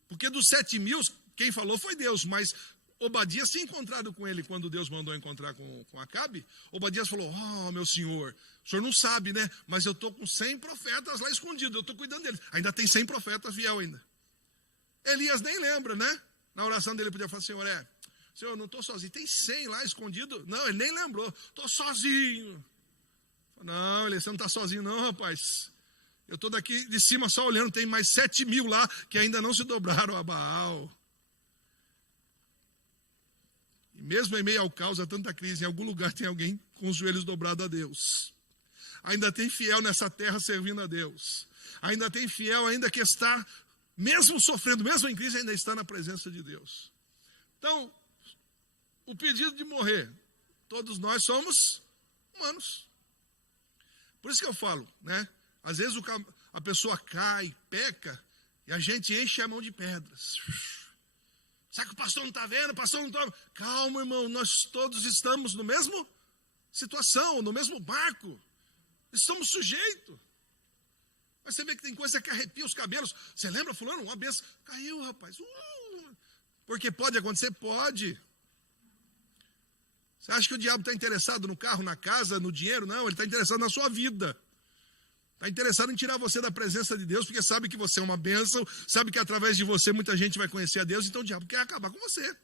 Porque dos 7.000, quem falou foi Deus, mas Obadias tinha encontrado com ele quando Deus mandou encontrar com Acabe. Obadias falou, meu senhor, o senhor não sabe, né? Mas eu estou com 100 profetas lá escondidos, eu estou cuidando deles. Ainda tem 100 profetas fiel ainda. Elias nem lembra, né? Na oração dele podia falar, Senhor, Senhor, não estou sozinho, tem 100 lá escondido. Não, ele nem lembrou, estou sozinho. Não, Elias, você não está sozinho não, rapaz. Eu estou daqui de cima só olhando, tem mais 7.000 lá que ainda não se dobraram a Baal. E mesmo em meio ao caos, a tanta crise, em algum lugar tem alguém com os joelhos dobrados a Deus. Ainda tem fiel nessa terra servindo a Deus. Ainda tem fiel ainda que está, mesmo sofrendo, mesmo em crise, ainda está na presença de Deus. Então, o pedido de morrer, todos nós somos humanos. Por isso que eu falo, né? Às vezes a pessoa cai, peca, e a gente enche a mão de pedras. Sabe que o pastor não está vendo? O pastor não está... Calma, irmão, nós todos estamos no mesmo situação, no mesmo barco. Estamos sujeitos. Mas você vê que tem coisa que arrepia os cabelos. Você lembra, fulano? Uma vez caiu, rapaz. Porque pode acontecer? Pode. Você acha que o diabo está interessado no carro, na casa, no dinheiro? Não, ele está interessado na sua vida. Está interessado em tirar você da presença de Deus, porque sabe que você é uma bênção, sabe que através de você muita gente vai conhecer a Deus, então o diabo quer acabar com você.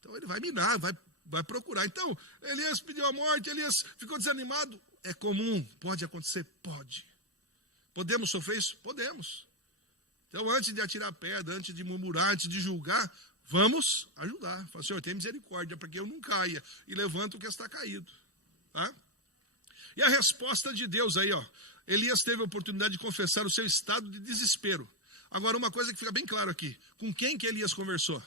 Então ele vai minar, vai procurar. Então, Elias pediu a morte, Elias ficou desanimado. É comum, pode acontecer? Pode. Podemos sofrer isso? Podemos. Então, antes de atirar pedra, antes de murmurar, antes de julgar, vamos ajudar. Fala, Senhor, tem misericórdia, para que eu não caia. E levanta o que está caído. Tá? E a resposta de Deus aí, Elias teve a oportunidade de confessar o seu estado de desespero. Agora, uma coisa que fica bem claro aqui. Com quem que Elias conversou?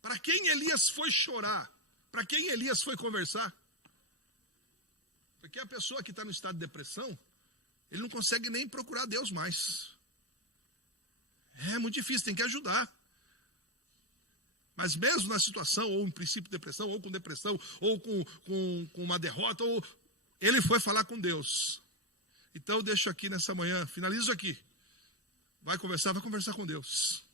Para quem Elias foi chorar? Para quem Elias foi conversar? Porque a pessoa que está no estado de depressão, ele não consegue nem procurar Deus mais. É muito difícil, tem que ajudar. Mas mesmo na situação, ou em princípio de depressão, ou com uma derrota, ele foi falar com Deus. Então eu deixo aqui nessa manhã, finalizo aqui. Vai conversar com Deus.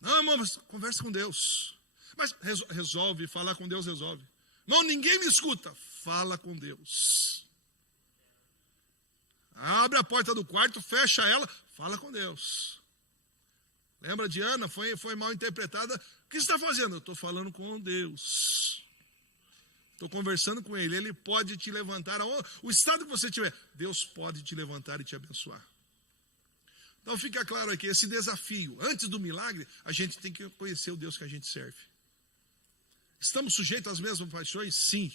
Não, irmão, mas conversa com Deus. Mas resolve, falar com Deus resolve. Não, ninguém me escuta. Fala com Deus. Abre a porta do quarto, fecha ela, fala com Deus. Lembra de Ana? Foi mal interpretada. O que você está fazendo? Eu estou falando com Deus. Estou conversando com Ele. Ele pode te levantar. O estado que você tiver, Deus pode te levantar e te abençoar. Então fica claro aqui, esse desafio. Antes do milagre, a gente tem que conhecer o Deus que a gente serve. Estamos sujeitos às mesmas paixões? Sim.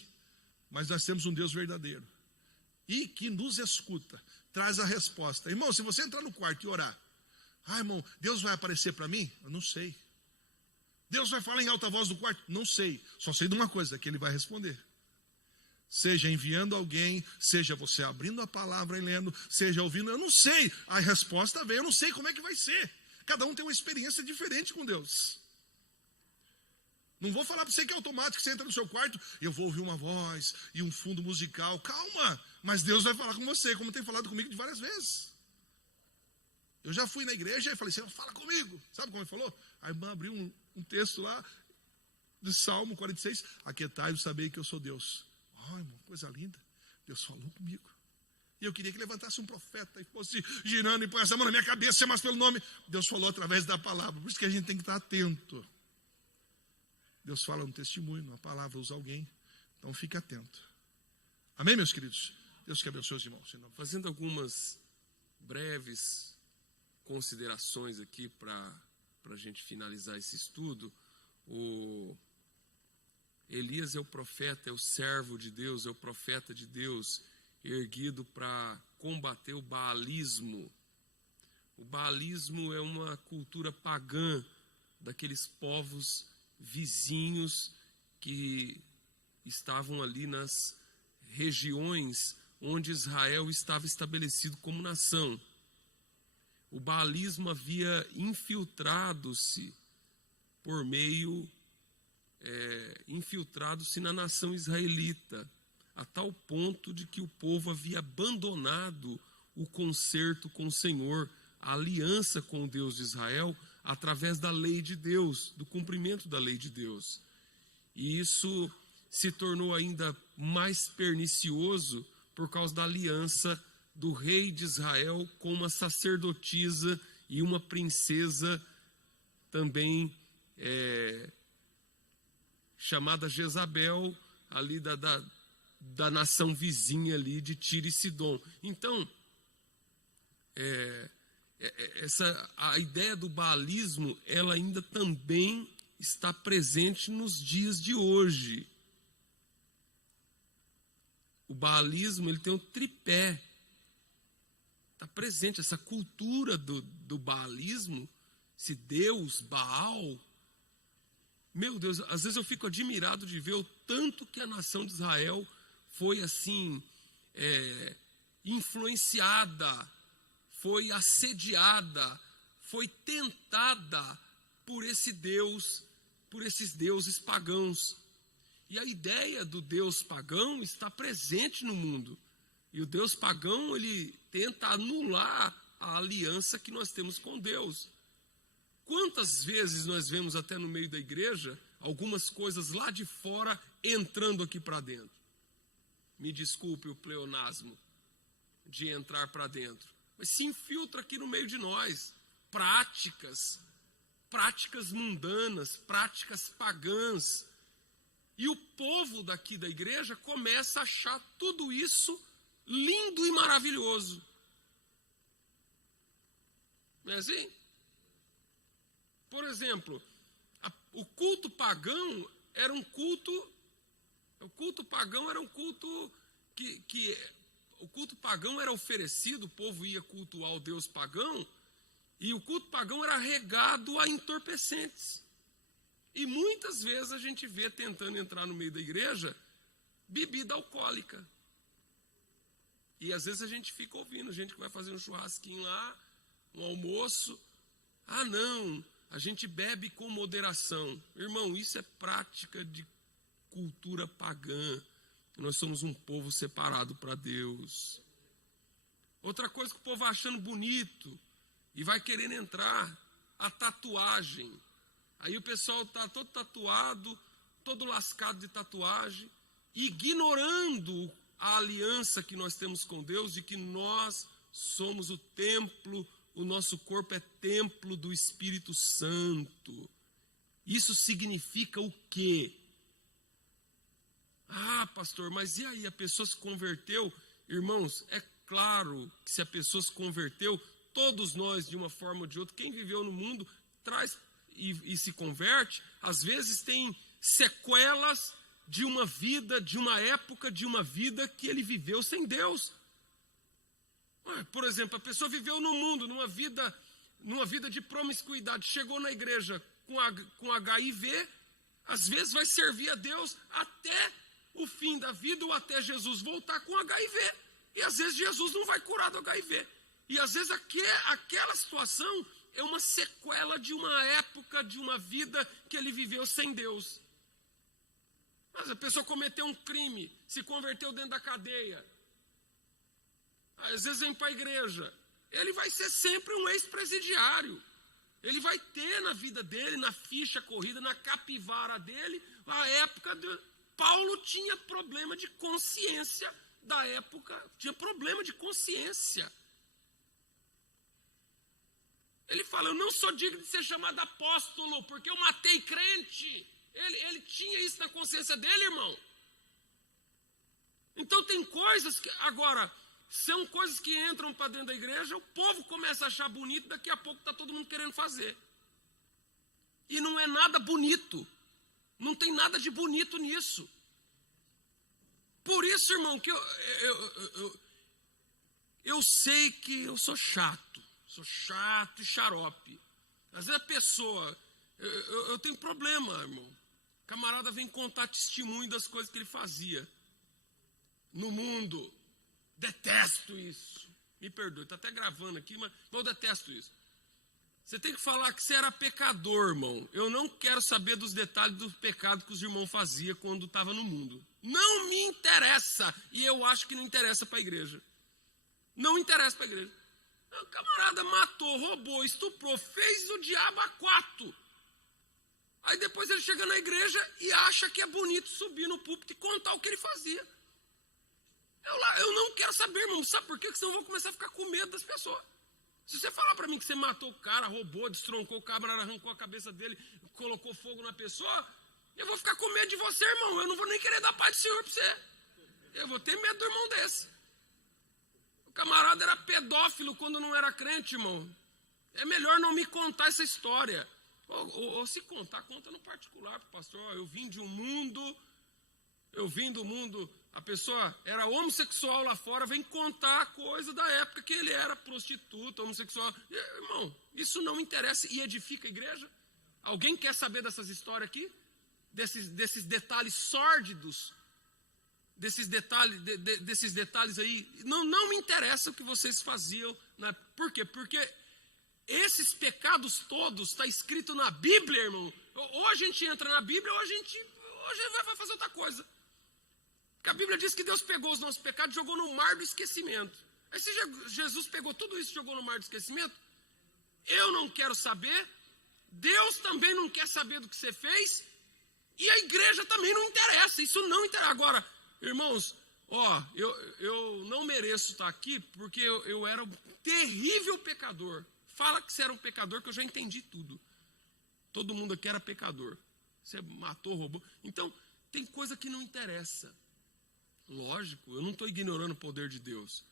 Mas nós temos um Deus verdadeiro. E que nos escuta. traz a resposta. Irmão, se você entrar no quarto e orar, irmão, Deus vai aparecer para mim? Eu não sei. Deus vai falar em alta voz do quarto? Não sei. Só sei de uma coisa, que ele vai responder. Seja enviando alguém, seja você abrindo a palavra e lendo, seja ouvindo, eu não sei. A resposta vem, eu não sei como é que vai ser. Cada um tem uma experiência diferente com Deus. Não vou falar para você que é automático, que você entra no seu quarto, eu vou ouvir uma voz e um fundo musical. Calma, mas Deus vai falar com você, como tem falado comigo de várias vezes. Eu já fui na igreja e falei, Senhor, fala comigo. Sabe como ele falou? A irmã abriu um texto lá, de Salmo 46, aquietai-vos, sabei que eu sou Deus. Irmão, coisa linda. Deus falou comigo. E eu queria que levantasse um profeta e fosse girando e põe essa mão na minha cabeça, chamasse pelo nome. Deus falou através da palavra. Por isso que a gente tem que estar atento. Deus fala no testemunho, na palavra usa alguém. Então fique atento. Amém, meus queridos? Deus que abençoe os irmãos. Fazendo algumas breves considerações aqui para a gente finalizar esse estudo. Elias é o profeta, é o servo de Deus, é o profeta de Deus, erguido para combater o baalismo. O baalismo é uma cultura pagã daqueles povos vizinhos que estavam ali nas regiões onde Israel estava estabelecido como nação. O baalismo havia infiltrado-se infiltrado-se na nação israelita, a tal ponto de que o povo havia abandonado o concerto com o Senhor, a aliança com o Deus de Israel, através da lei de Deus, do cumprimento da lei de Deus. E isso se tornou ainda mais pernicioso por causa da aliança do rei de Israel com uma sacerdotisa e uma princesa também chamada Jezabel, ali da nação vizinha ali de Tiro e Sidom. Então, a ideia do baalismo, ela ainda também está presente nos dias de hoje. O baalismo, ele tem um tripé. Está presente essa cultura do baalismo, esse Deus, Baal. Meu Deus, às vezes eu fico admirado de ver o tanto que a nação de Israel foi assim, influenciada, foi assediada, foi tentada por esse Deus, por esses deuses pagãos. E a ideia do Deus pagão está presente no mundo. E o Deus pagão, ele tenta anular a aliança que nós temos com Deus. Quantas vezes nós vemos até no meio da igreja algumas coisas lá de fora entrando aqui para dentro? Me desculpe o pleonasmo de entrar para dentro. Mas se infiltra aqui no meio de nós. Práticas mundanas, práticas pagãs. E o povo daqui da igreja começa a achar tudo isso lindo e maravilhoso. Não é assim? Por exemplo, o culto pagão era um culto. O culto pagão era um culto o culto pagão era oferecido, o povo ia cultuar o Deus pagão, e o culto pagão era regado a entorpecentes. E muitas vezes a gente vê tentando entrar no meio da igreja bebida alcoólica. E às vezes a gente fica ouvindo, gente que vai fazer um churrasquinho lá, um almoço. Não, a gente bebe com moderação. Irmão, isso é prática de cultura pagã. Nós somos um povo separado para Deus. Outra coisa que o povo vai achando bonito e vai querendo entrar, a tatuagem. Aí o pessoal está todo tatuado, todo lascado de tatuagem, ignorando a aliança que nós temos com Deus, de que nós somos o templo, o nosso corpo é templo do Espírito Santo. Isso significa o quê? Pastor, mas e aí? A pessoa se converteu? Irmãos, é claro que se a pessoa se converteu, todos nós, de uma forma ou de outra, quem viveu no mundo, traz e se converte, às vezes tem sequelas de uma vida, de uma época, de uma vida que ele viveu sem Deus. Por exemplo, a pessoa viveu no mundo, numa vida de promiscuidade, chegou na igreja com HIV, às vezes vai servir a Deus até o fim da vida ou até Jesus voltar com HIV. E às vezes Jesus não vai curar do HIV. E às vezes aquela situação é uma sequela de uma época, de uma vida que ele viveu sem Deus. Mas a pessoa cometeu um crime, se converteu dentro da cadeia. Às vezes vem para a igreja. Ele vai ser sempre um ex-presidiário. Ele vai ter na vida dele, na ficha corrida, na capivara dele, a época de... Paulo tinha problema de consciência da época, tinha problema de consciência. Ele fala, eu não sou digno de ser chamado apóstolo, porque eu matei crente. Ele tinha isso na consciência dele, irmão. Então tem coisas que, agora, são coisas que entram para dentro da igreja, o povo começa a achar bonito, daqui a pouco está todo mundo querendo fazer. E não é nada bonito. Não tem nada de bonito nisso. Por isso, irmão, que eu sei que eu sou chato e xarope. Às vezes a pessoa, eu tenho problema, irmão. O camarada vem contar testemunho das coisas que ele fazia no mundo. Detesto isso. Me perdoe, está até gravando aqui, mas eu detesto isso. Você tem que falar que você era pecador, irmão. Eu não quero saber dos detalhes do pecado que os irmãos faziam quando estava no mundo. Não me interessa. E eu acho que não interessa para a igreja. Não interessa para a igreja. O camarada matou, roubou, estuprou, fez o diabo a quatro. Aí depois ele chega na igreja e acha que é bonito subir no púlpito e contar o que ele fazia. Eu não quero saber, irmão. Sabe por quê? Porque senão eu vou começar a ficar com medo das pessoas. Se você falar para mim que você matou o cara, roubou, destroncou o camarada, arrancou a cabeça dele, colocou fogo na pessoa, eu vou ficar com medo de você, irmão. Eu não vou nem querer dar paz do Senhor para você. Eu vou ter medo do irmão desse. O camarada era pedófilo quando não era crente, irmão. É melhor não me contar essa história. Ou se contar, conta no particular para o pastor. Eu vim do mundo, a pessoa era homossexual lá fora, vem contar a coisa da época que ele era prostituta, homossexual. Irmão, isso não interessa e edifica a igreja? Alguém quer saber dessas histórias aqui? Desses detalhes sórdidos? Desses detalhes aí? Não me interessa o que vocês faziam. Por quê? Porque esses pecados todos está escrito na Bíblia, irmão. Ou a gente entra na Bíblia ou a gente vai fazer outra coisa. Porque a Bíblia diz que Deus pegou os nossos pecados e jogou no mar do esquecimento. Aí se Jesus pegou tudo isso e jogou no mar do esquecimento, eu não quero saber, Deus também não quer saber do que você fez, e a igreja também não interessa, isso não interessa. Agora, irmãos, eu não mereço estar aqui porque eu era um terrível pecador. Fala que você era um pecador que eu já entendi tudo. Todo mundo aqui era pecador. Você matou, roubou. Então, tem coisa que não interessa. Lógico, eu não estou ignorando o poder de Deus.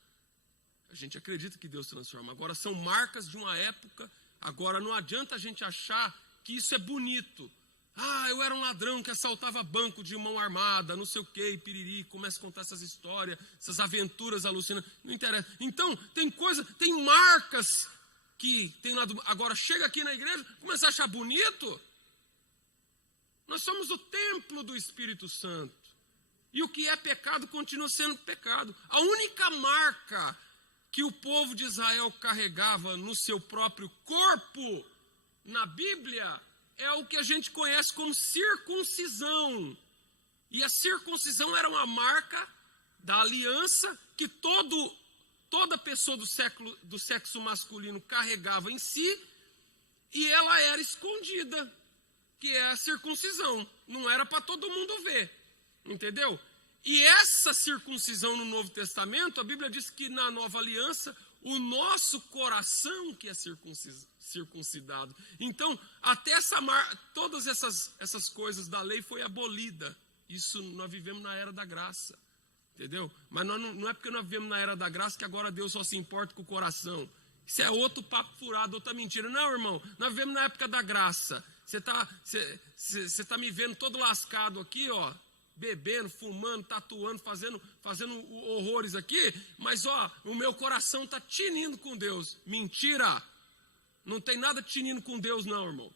A gente acredita que Deus transforma. Agora, são marcas de uma época. Agora, não adianta a gente achar que isso é bonito. Eu era um ladrão que assaltava banco de mão armada, não sei o que, piriri, começa a contar essas histórias, essas aventuras alucinantes. Não interessa. Então, tem marcas que tem lá do... Agora, chega aqui na igreja, começa a achar bonito. Nós somos o templo do Espírito Santo. E o que é pecado continua sendo pecado. A única marca que o povo de Israel carregava no seu próprio corpo, na Bíblia, é o que a gente conhece como circuncisão. E a circuncisão era uma marca da aliança que toda pessoa do sexo masculino carregava em si, e ela era escondida, que é a circuncisão. Não era para todo mundo ver. Entendeu? E essa circuncisão no Novo Testamento, a Bíblia diz que na Nova Aliança, o nosso coração que é circuncidado. Então, até todas essas coisas da lei foi abolida. Isso nós vivemos na era da graça. Entendeu? Mas não é porque nós vivemos na era da graça que agora Deus só se importa com o coração. Isso é outro papo furado, outra mentira. Não, irmão, nós vivemos na época da graça. Você tá me vendo todo lascado aqui, ó. bebendo, fumando, tatuando, fazendo horrores aqui, mas o meu coração está tinindo com Deus. Mentira! Não tem nada tinindo com Deus não, irmão.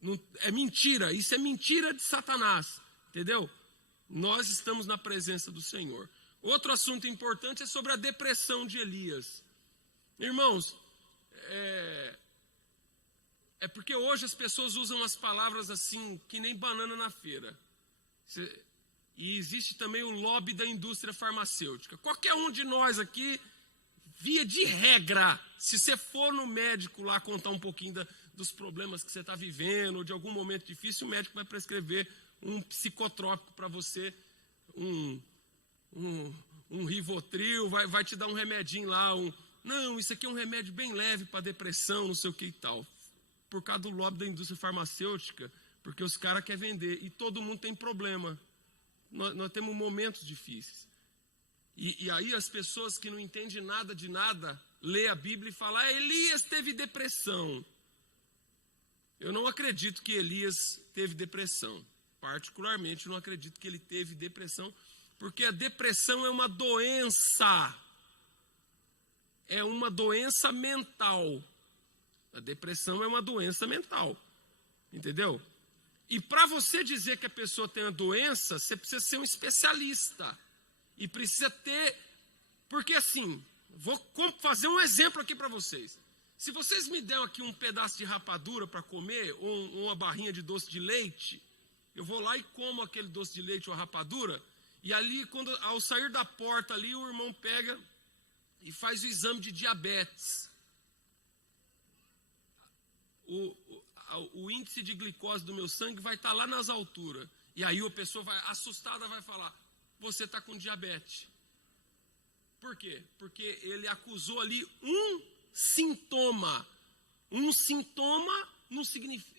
Não, é mentira, isso é mentira de Satanás, entendeu? Nós estamos na presença do Senhor. Outro assunto importante é sobre a depressão de Elias. Irmãos, é porque hoje as pessoas usam as palavras assim, que nem banana na feira. E existe também o lobby da indústria farmacêutica. Qualquer um de nós aqui, via de regra, se você for no médico lá contar um pouquinho dos problemas que você está vivendo, ou de algum momento difícil, o médico vai prescrever um psicotrópico para você, um Rivotril, vai te dar um remedinho lá, não, isso aqui é um remédio bem leve para depressão, não sei o que e tal. Por causa do lobby da indústria farmacêutica, porque os caras querem vender, e todo mundo tem problema. Nós temos momentos difíceis. E aí as pessoas que não entendem nada de nada, lê a Bíblia e falam, Elias teve depressão. Eu não acredito que Elias teve depressão. Particularmente, eu não acredito que ele teve depressão, porque a depressão é uma doença. É uma doença mental. A depressão é uma doença mental. Entendeu? E para você dizer que a pessoa tem a doença, você precisa ser um especialista. E precisa ter... Porque assim, vou fazer um exemplo aqui para vocês. Se vocês me derem aqui um pedaço de rapadura para comer, ou uma barrinha de doce de leite, eu vou lá e como aquele doce de leite ou a rapadura, e ali, ao sair da porta ali, o irmão pega e faz o exame de diabetes. O índice de glicose do meu sangue vai estar lá nas alturas. E aí a pessoa assustada vai falar, você está com diabetes. Por quê? Porque ele acusou ali um sintoma. Um sintoma não significa...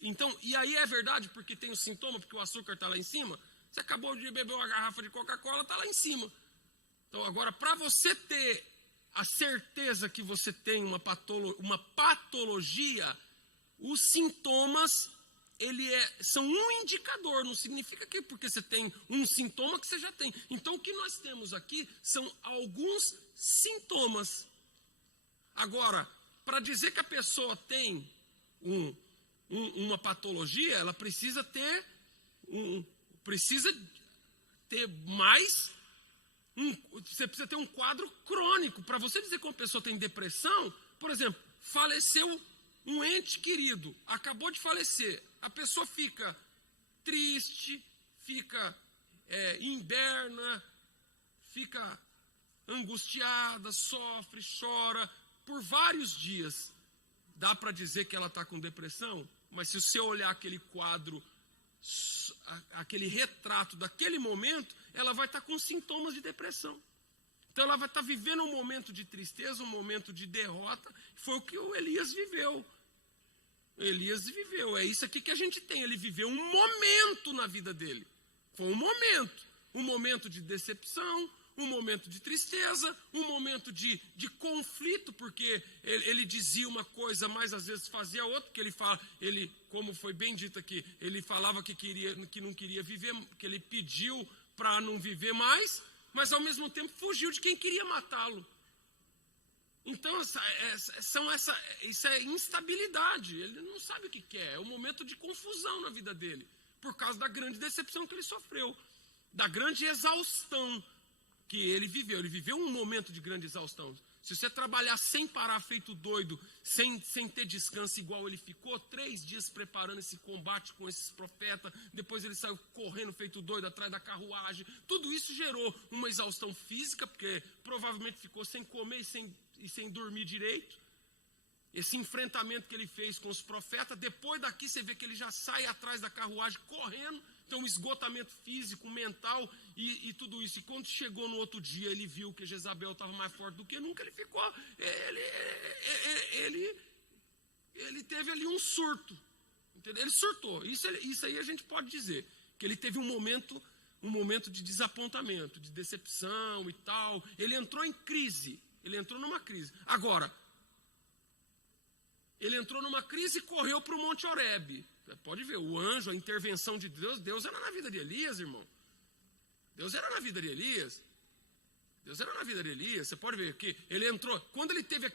Então, e aí é verdade porque tem o sintoma, porque o açúcar está lá em cima. Você acabou de beber uma garrafa de Coca-Cola, está lá em cima. Então, agora, para você ter a certeza que você tem uma patologia, os sintomas, são um indicador. Não significa que porque você tem um sintoma que você já tem. Então, o que nós temos aqui são alguns sintomas. Agora, para dizer que a pessoa tem uma patologia, ela precisa ter mais... Você precisa ter um quadro crônico. Para você dizer que uma pessoa tem depressão, por exemplo, faleceu um ente querido, acabou de falecer, a pessoa fica triste, fica inverna, fica angustiada, sofre, chora por vários dias. Dá para dizer que ela está com depressão? Mas se você olhar aquele quadro, aquele retrato daquele momento, ela vai estar com sintomas de depressão. Então ela vai estar vivendo um momento de tristeza, um momento de derrota. Foi o que o Elias viveu. Elias viveu, é isso aqui que a gente tem. Ele viveu um momento na vida dele. Foi um momento de decepção, um momento de tristeza, um momento de conflito, porque ele dizia uma coisa, mas às vezes fazia outra, porque ele, como foi bem dito aqui, ele falava que não queria viver, que ele pediu para não viver mais, mas ao mesmo tempo fugiu de quem queria matá-lo. Então, isso é instabilidade, ele não sabe o que quer, é um momento de confusão na vida dele, por causa da grande decepção que ele sofreu, da grande exaustão que ele viveu um momento de grande exaustão. Se você trabalhar sem parar, feito doido, sem ter descanso, igual ele ficou, 3 dias preparando esse combate com esses profetas, depois ele saiu correndo feito doido atrás da carruagem, tudo isso gerou uma exaustão física, porque provavelmente ficou sem comer e sem dormir direito. Esse enfrentamento que ele fez com os profetas, depois daqui você vê que ele já sai atrás da carruagem correndo. Então, um esgotamento físico, mental e tudo isso. E quando chegou no outro dia, ele viu que Jezabel estava mais forte do que nunca, ele ficou... Ele teve ali um surto. Entendeu? Ele surtou. Isso aí a gente pode dizer. Que ele teve um momento de desapontamento, de decepção e tal. Ele entrou em crise. Ele entrou numa crise. Agora, ele entrou numa crise e correu para o Monte Horebe. Pode ver, o anjo, a intervenção de Deus, Deus era na vida de Elias, irmão. Deus era na vida de Elias. Deus era na vida de Elias. Você pode ver que ele entrou, quando ele teve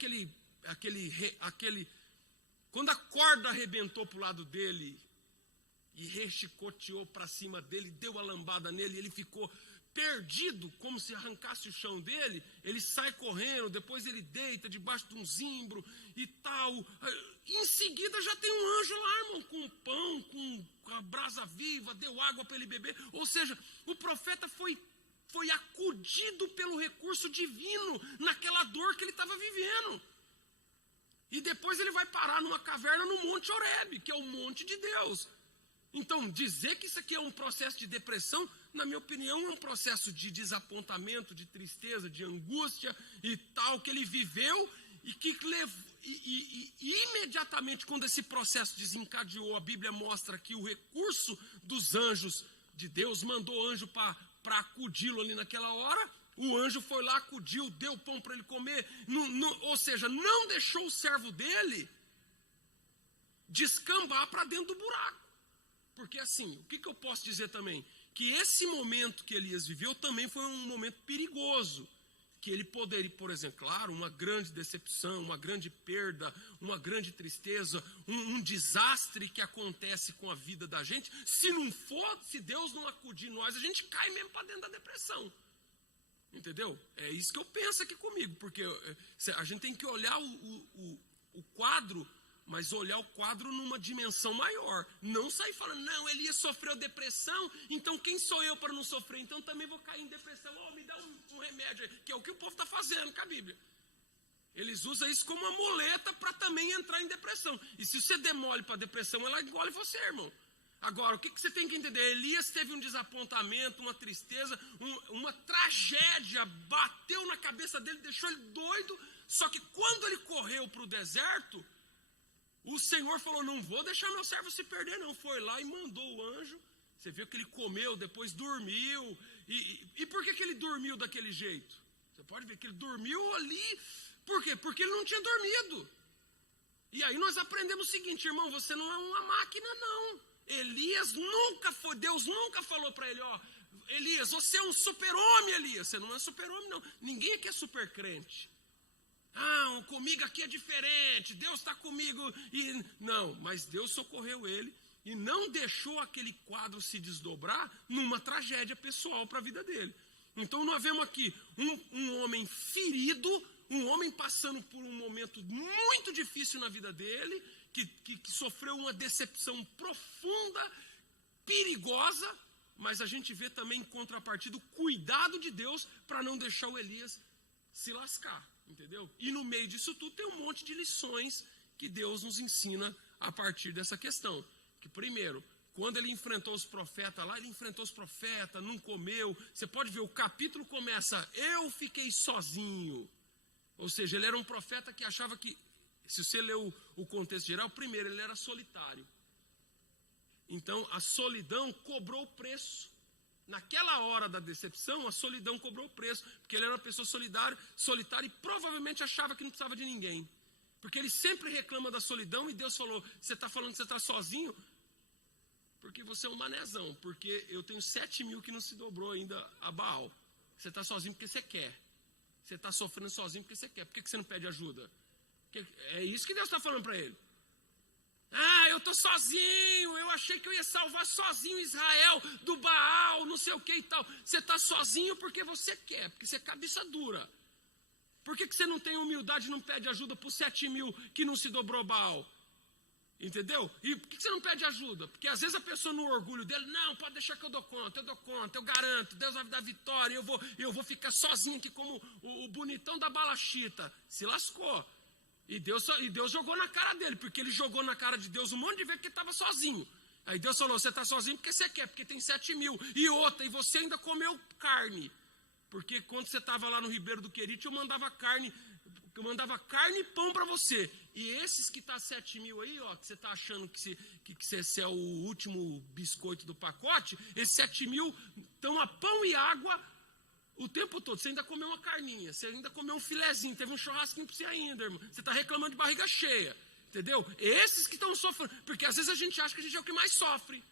quando a corda arrebentou para o lado dele e rechicoteou para cima dele, deu a lambada nele, ele ficou perdido, como se arrancasse o chão dele. Ele sai correndo, depois ele deita debaixo de um zimbro e tal. Em seguida já tem um anjo lá, irmão, com pão, com a brasa viva, deu água para ele beber. Ou seja, o profeta foi acudido pelo recurso divino naquela dor que ele estava vivendo. E depois ele vai parar numa caverna no Monte Horebe, que é o monte de Deus. Então, dizer que isso aqui é um processo de depressão, na minha opinião, é um processo de desapontamento, de tristeza, de angústia e tal, que ele viveu e que imediatamente, quando esse processo desencadeou, a Bíblia mostra que o recurso dos anjos de Deus mandou anjo para acudi-lo ali naquela hora. O anjo foi lá, acudiu, deu pão para ele comer, ou seja, não deixou o servo dele descambar para dentro do buraco. Porque assim, o que eu posso dizer também? Que esse momento que Elias viveu também foi um momento perigoso. Que ele poderia, por exemplo, claro, uma grande decepção, uma grande perda, uma grande tristeza, um desastre que acontece com a vida da gente. Se Deus não acudir nós, a gente cai mesmo para dentro da depressão. Entendeu? É isso que eu penso aqui comigo, porque a gente tem que olhar o quadro, mas olhar o quadro numa dimensão maior. Não sair falando, não, Elias sofreu depressão, então quem sou eu para não sofrer? Então também vou cair em depressão. Me dá um remédio aí, que é o que o povo está fazendo com a Bíblia. Eles usam isso como uma muleta para também entrar em depressão. E se você demole para a depressão, ela engole você, irmão. Agora, o que você tem que entender? Elias teve um desapontamento, uma tristeza, uma tragédia, bateu na cabeça dele, deixou ele doido. Só que quando ele correu para o deserto, o Senhor falou, não vou deixar meu servo se perder não. Foi lá e mandou o anjo. Você viu que ele comeu, depois dormiu. E por que ele dormiu daquele jeito? Você pode ver que ele dormiu ali. Por quê? Porque ele não tinha dormido. E aí nós aprendemos o seguinte, irmão, você não é uma máquina não. Deus nunca falou para ele, ó, Elias, você é um super-homem, Elias. Você não é super-homem não. Ninguém aqui é super crente. Comigo aqui é diferente, Deus está comigo. Não, mas Deus socorreu ele e não deixou aquele quadro se desdobrar numa tragédia pessoal para a vida dele. Então nós vemos aqui um homem ferido, um homem passando por um momento muito difícil na vida dele, que sofreu uma decepção profunda, perigosa, mas a gente vê também em contrapartida o cuidado de Deus para não deixar o Elias se lascar. Entendeu? E no meio disso tudo tem um monte de lições que Deus nos ensina a partir dessa questão. Que primeiro, quando ele enfrentou os profetas lá, ele enfrentou os profetas, não comeu. Você pode ver, o capítulo começa, eu fiquei sozinho. Ou seja, ele era um profeta que achava que, se você ler o contexto geral, primeiro, ele era solitário. Então, a solidão cobrou o preço. Naquela hora da decepção, a solidão cobrou o preço, porque ele era uma pessoa solitária e provavelmente achava que não precisava de ninguém. Porque ele sempre reclama da solidão e Deus falou, você está falando que você está sozinho? Porque você é um manézão, porque eu tenho 7.000 que não se dobrou ainda a Baal. Você está sozinho porque você quer. Você está sofrendo sozinho porque você quer. Por que você não pede ajuda? É isso que Deus está falando para ele. Eu estou sozinho, eu achei que eu ia salvar sozinho Israel do Baal, não sei o que e tal. Você está sozinho porque você quer, porque você é cabeça dura. Por que você não tem humildade e não pede ajuda para os 7.000 que não se dobrou Baal? Entendeu? E por que você não pede ajuda? Porque às vezes a pessoa no orgulho dele, não, pode deixar que eu dou conta, eu garanto, Deus vai me dar vitória, eu vou ficar sozinho aqui como o bonitão da balachita. Se lascou. E Deus jogou na cara dele, porque ele jogou na cara de Deus um monte de vezes que ele estava sozinho. Aí Deus falou, você está sozinho porque você quer, porque tem 7.000. E outra, e você ainda comeu carne. Porque quando você estava lá no Ribeiro do Querite, eu mandava carne e pão para você. E esses que tá 7.000 aí, ó, que você está achando que você é o último biscoito do pacote, esses 7.000 estão a pão e água o tempo todo. Você ainda comeu uma carninha, você ainda comeu um filezinho, teve um churrasquinho para você ainda, irmão. Você está reclamando de barriga cheia. Entendeu? Esses que estão sofrendo. Porque às vezes a gente acha que a gente é o que mais sofre.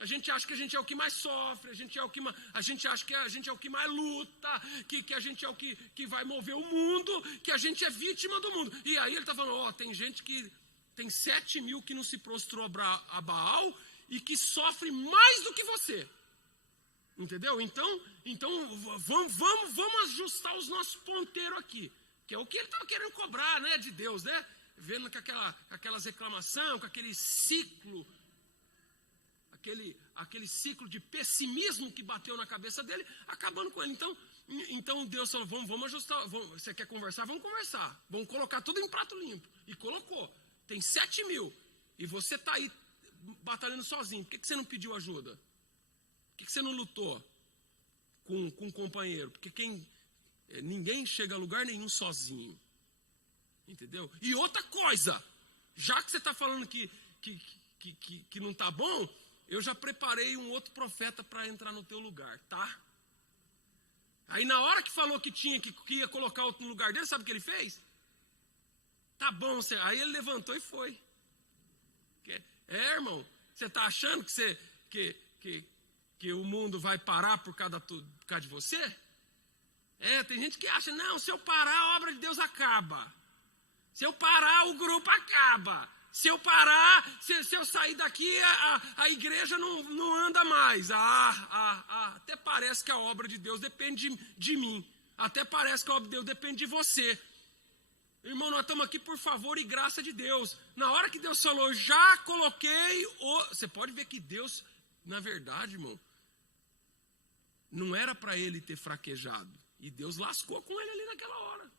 A gente acha que a gente é o que mais sofre, a gente acha que a gente é o que mais luta, que a gente é o que vai mover o mundo, que a gente é vítima do mundo. E aí ele está falando, tem gente que tem 7 mil que não se prostrou a Baal e que sofre mais do que você. Entendeu? Então vamos ajustar os nossos ponteiros aqui, que é o que ele estava querendo cobrar, né, de Deus, né? Vendo com aquelas reclamações, com aquele ciclo, aquele ciclo de pessimismo que bateu na cabeça dele, acabando com ele. Então Deus falou, vamos ajustar, você quer conversar? Vamos conversar, vamos colocar tudo em prato limpo. E colocou, tem 7 mil, e você está aí batalhando sozinho, por que você não pediu ajuda? Por que você não lutou com um companheiro? Porque ninguém chega a lugar nenhum sozinho. Entendeu? E outra coisa, já que você está falando que não está bom, eu já preparei um outro profeta para entrar no teu lugar, tá? Aí na hora que falou que ia colocar outro no lugar dele, sabe o que ele fez? Tá bom, aí ele levantou e foi. Irmão, você está achando que o mundo vai parar por causa de você? Tem gente que acha, não, se eu parar, a obra de Deus acaba. Se eu parar, o grupo acaba. Se eu parar, se eu sair daqui, a igreja não anda mais. Até parece que a obra de Deus depende de mim. Até parece que a obra de Deus depende de você. Irmão, nós estamos aqui por favor e graça de Deus. Na hora que Deus falou, já coloquei... Você pode ver que Deus, na verdade, irmão, não era para ele ter fraquejado. E Deus lascou com ele ali naquela hora.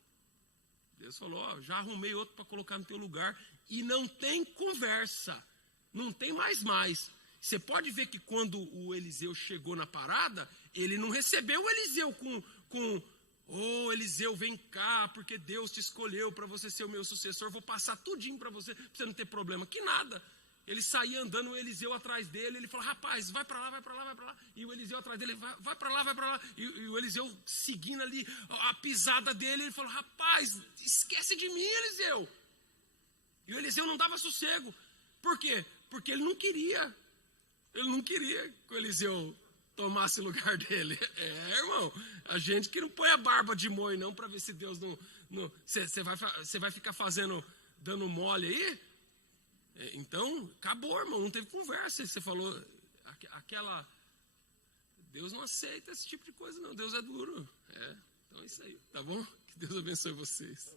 Deus falou, já arrumei outro para colocar no teu lugar. E não tem conversa. Não tem mais. Você pode ver que quando o Eliseu chegou na parada, ele não recebeu o Eliseu com Eliseu, vem cá, porque Deus te escolheu para você ser o meu sucessor. Vou passar tudinho para você não ter problema. Que nada. Ele saía andando, o Eliseu atrás dele, ele falou, rapaz, vai para lá, vai para lá, vai para lá. E o Eliseu atrás dele, vai para lá, vai para lá. E o Eliseu seguindo ali a pisada dele, ele falou, rapaz, esquece de mim, Eliseu. E o Eliseu não dava sossego. Por quê? Porque ele não queria. Ele não queria que o Eliseu tomasse o lugar dele. Irmão, a gente que não põe a barba de molho não, para ver se Deus não... Você vai ficar dando mole aí? Então, acabou, irmão, não teve conversa. Você falou, Deus não aceita esse tipo de coisa, não. Deus é duro. Então é isso aí, tá bom? Que Deus abençoe vocês.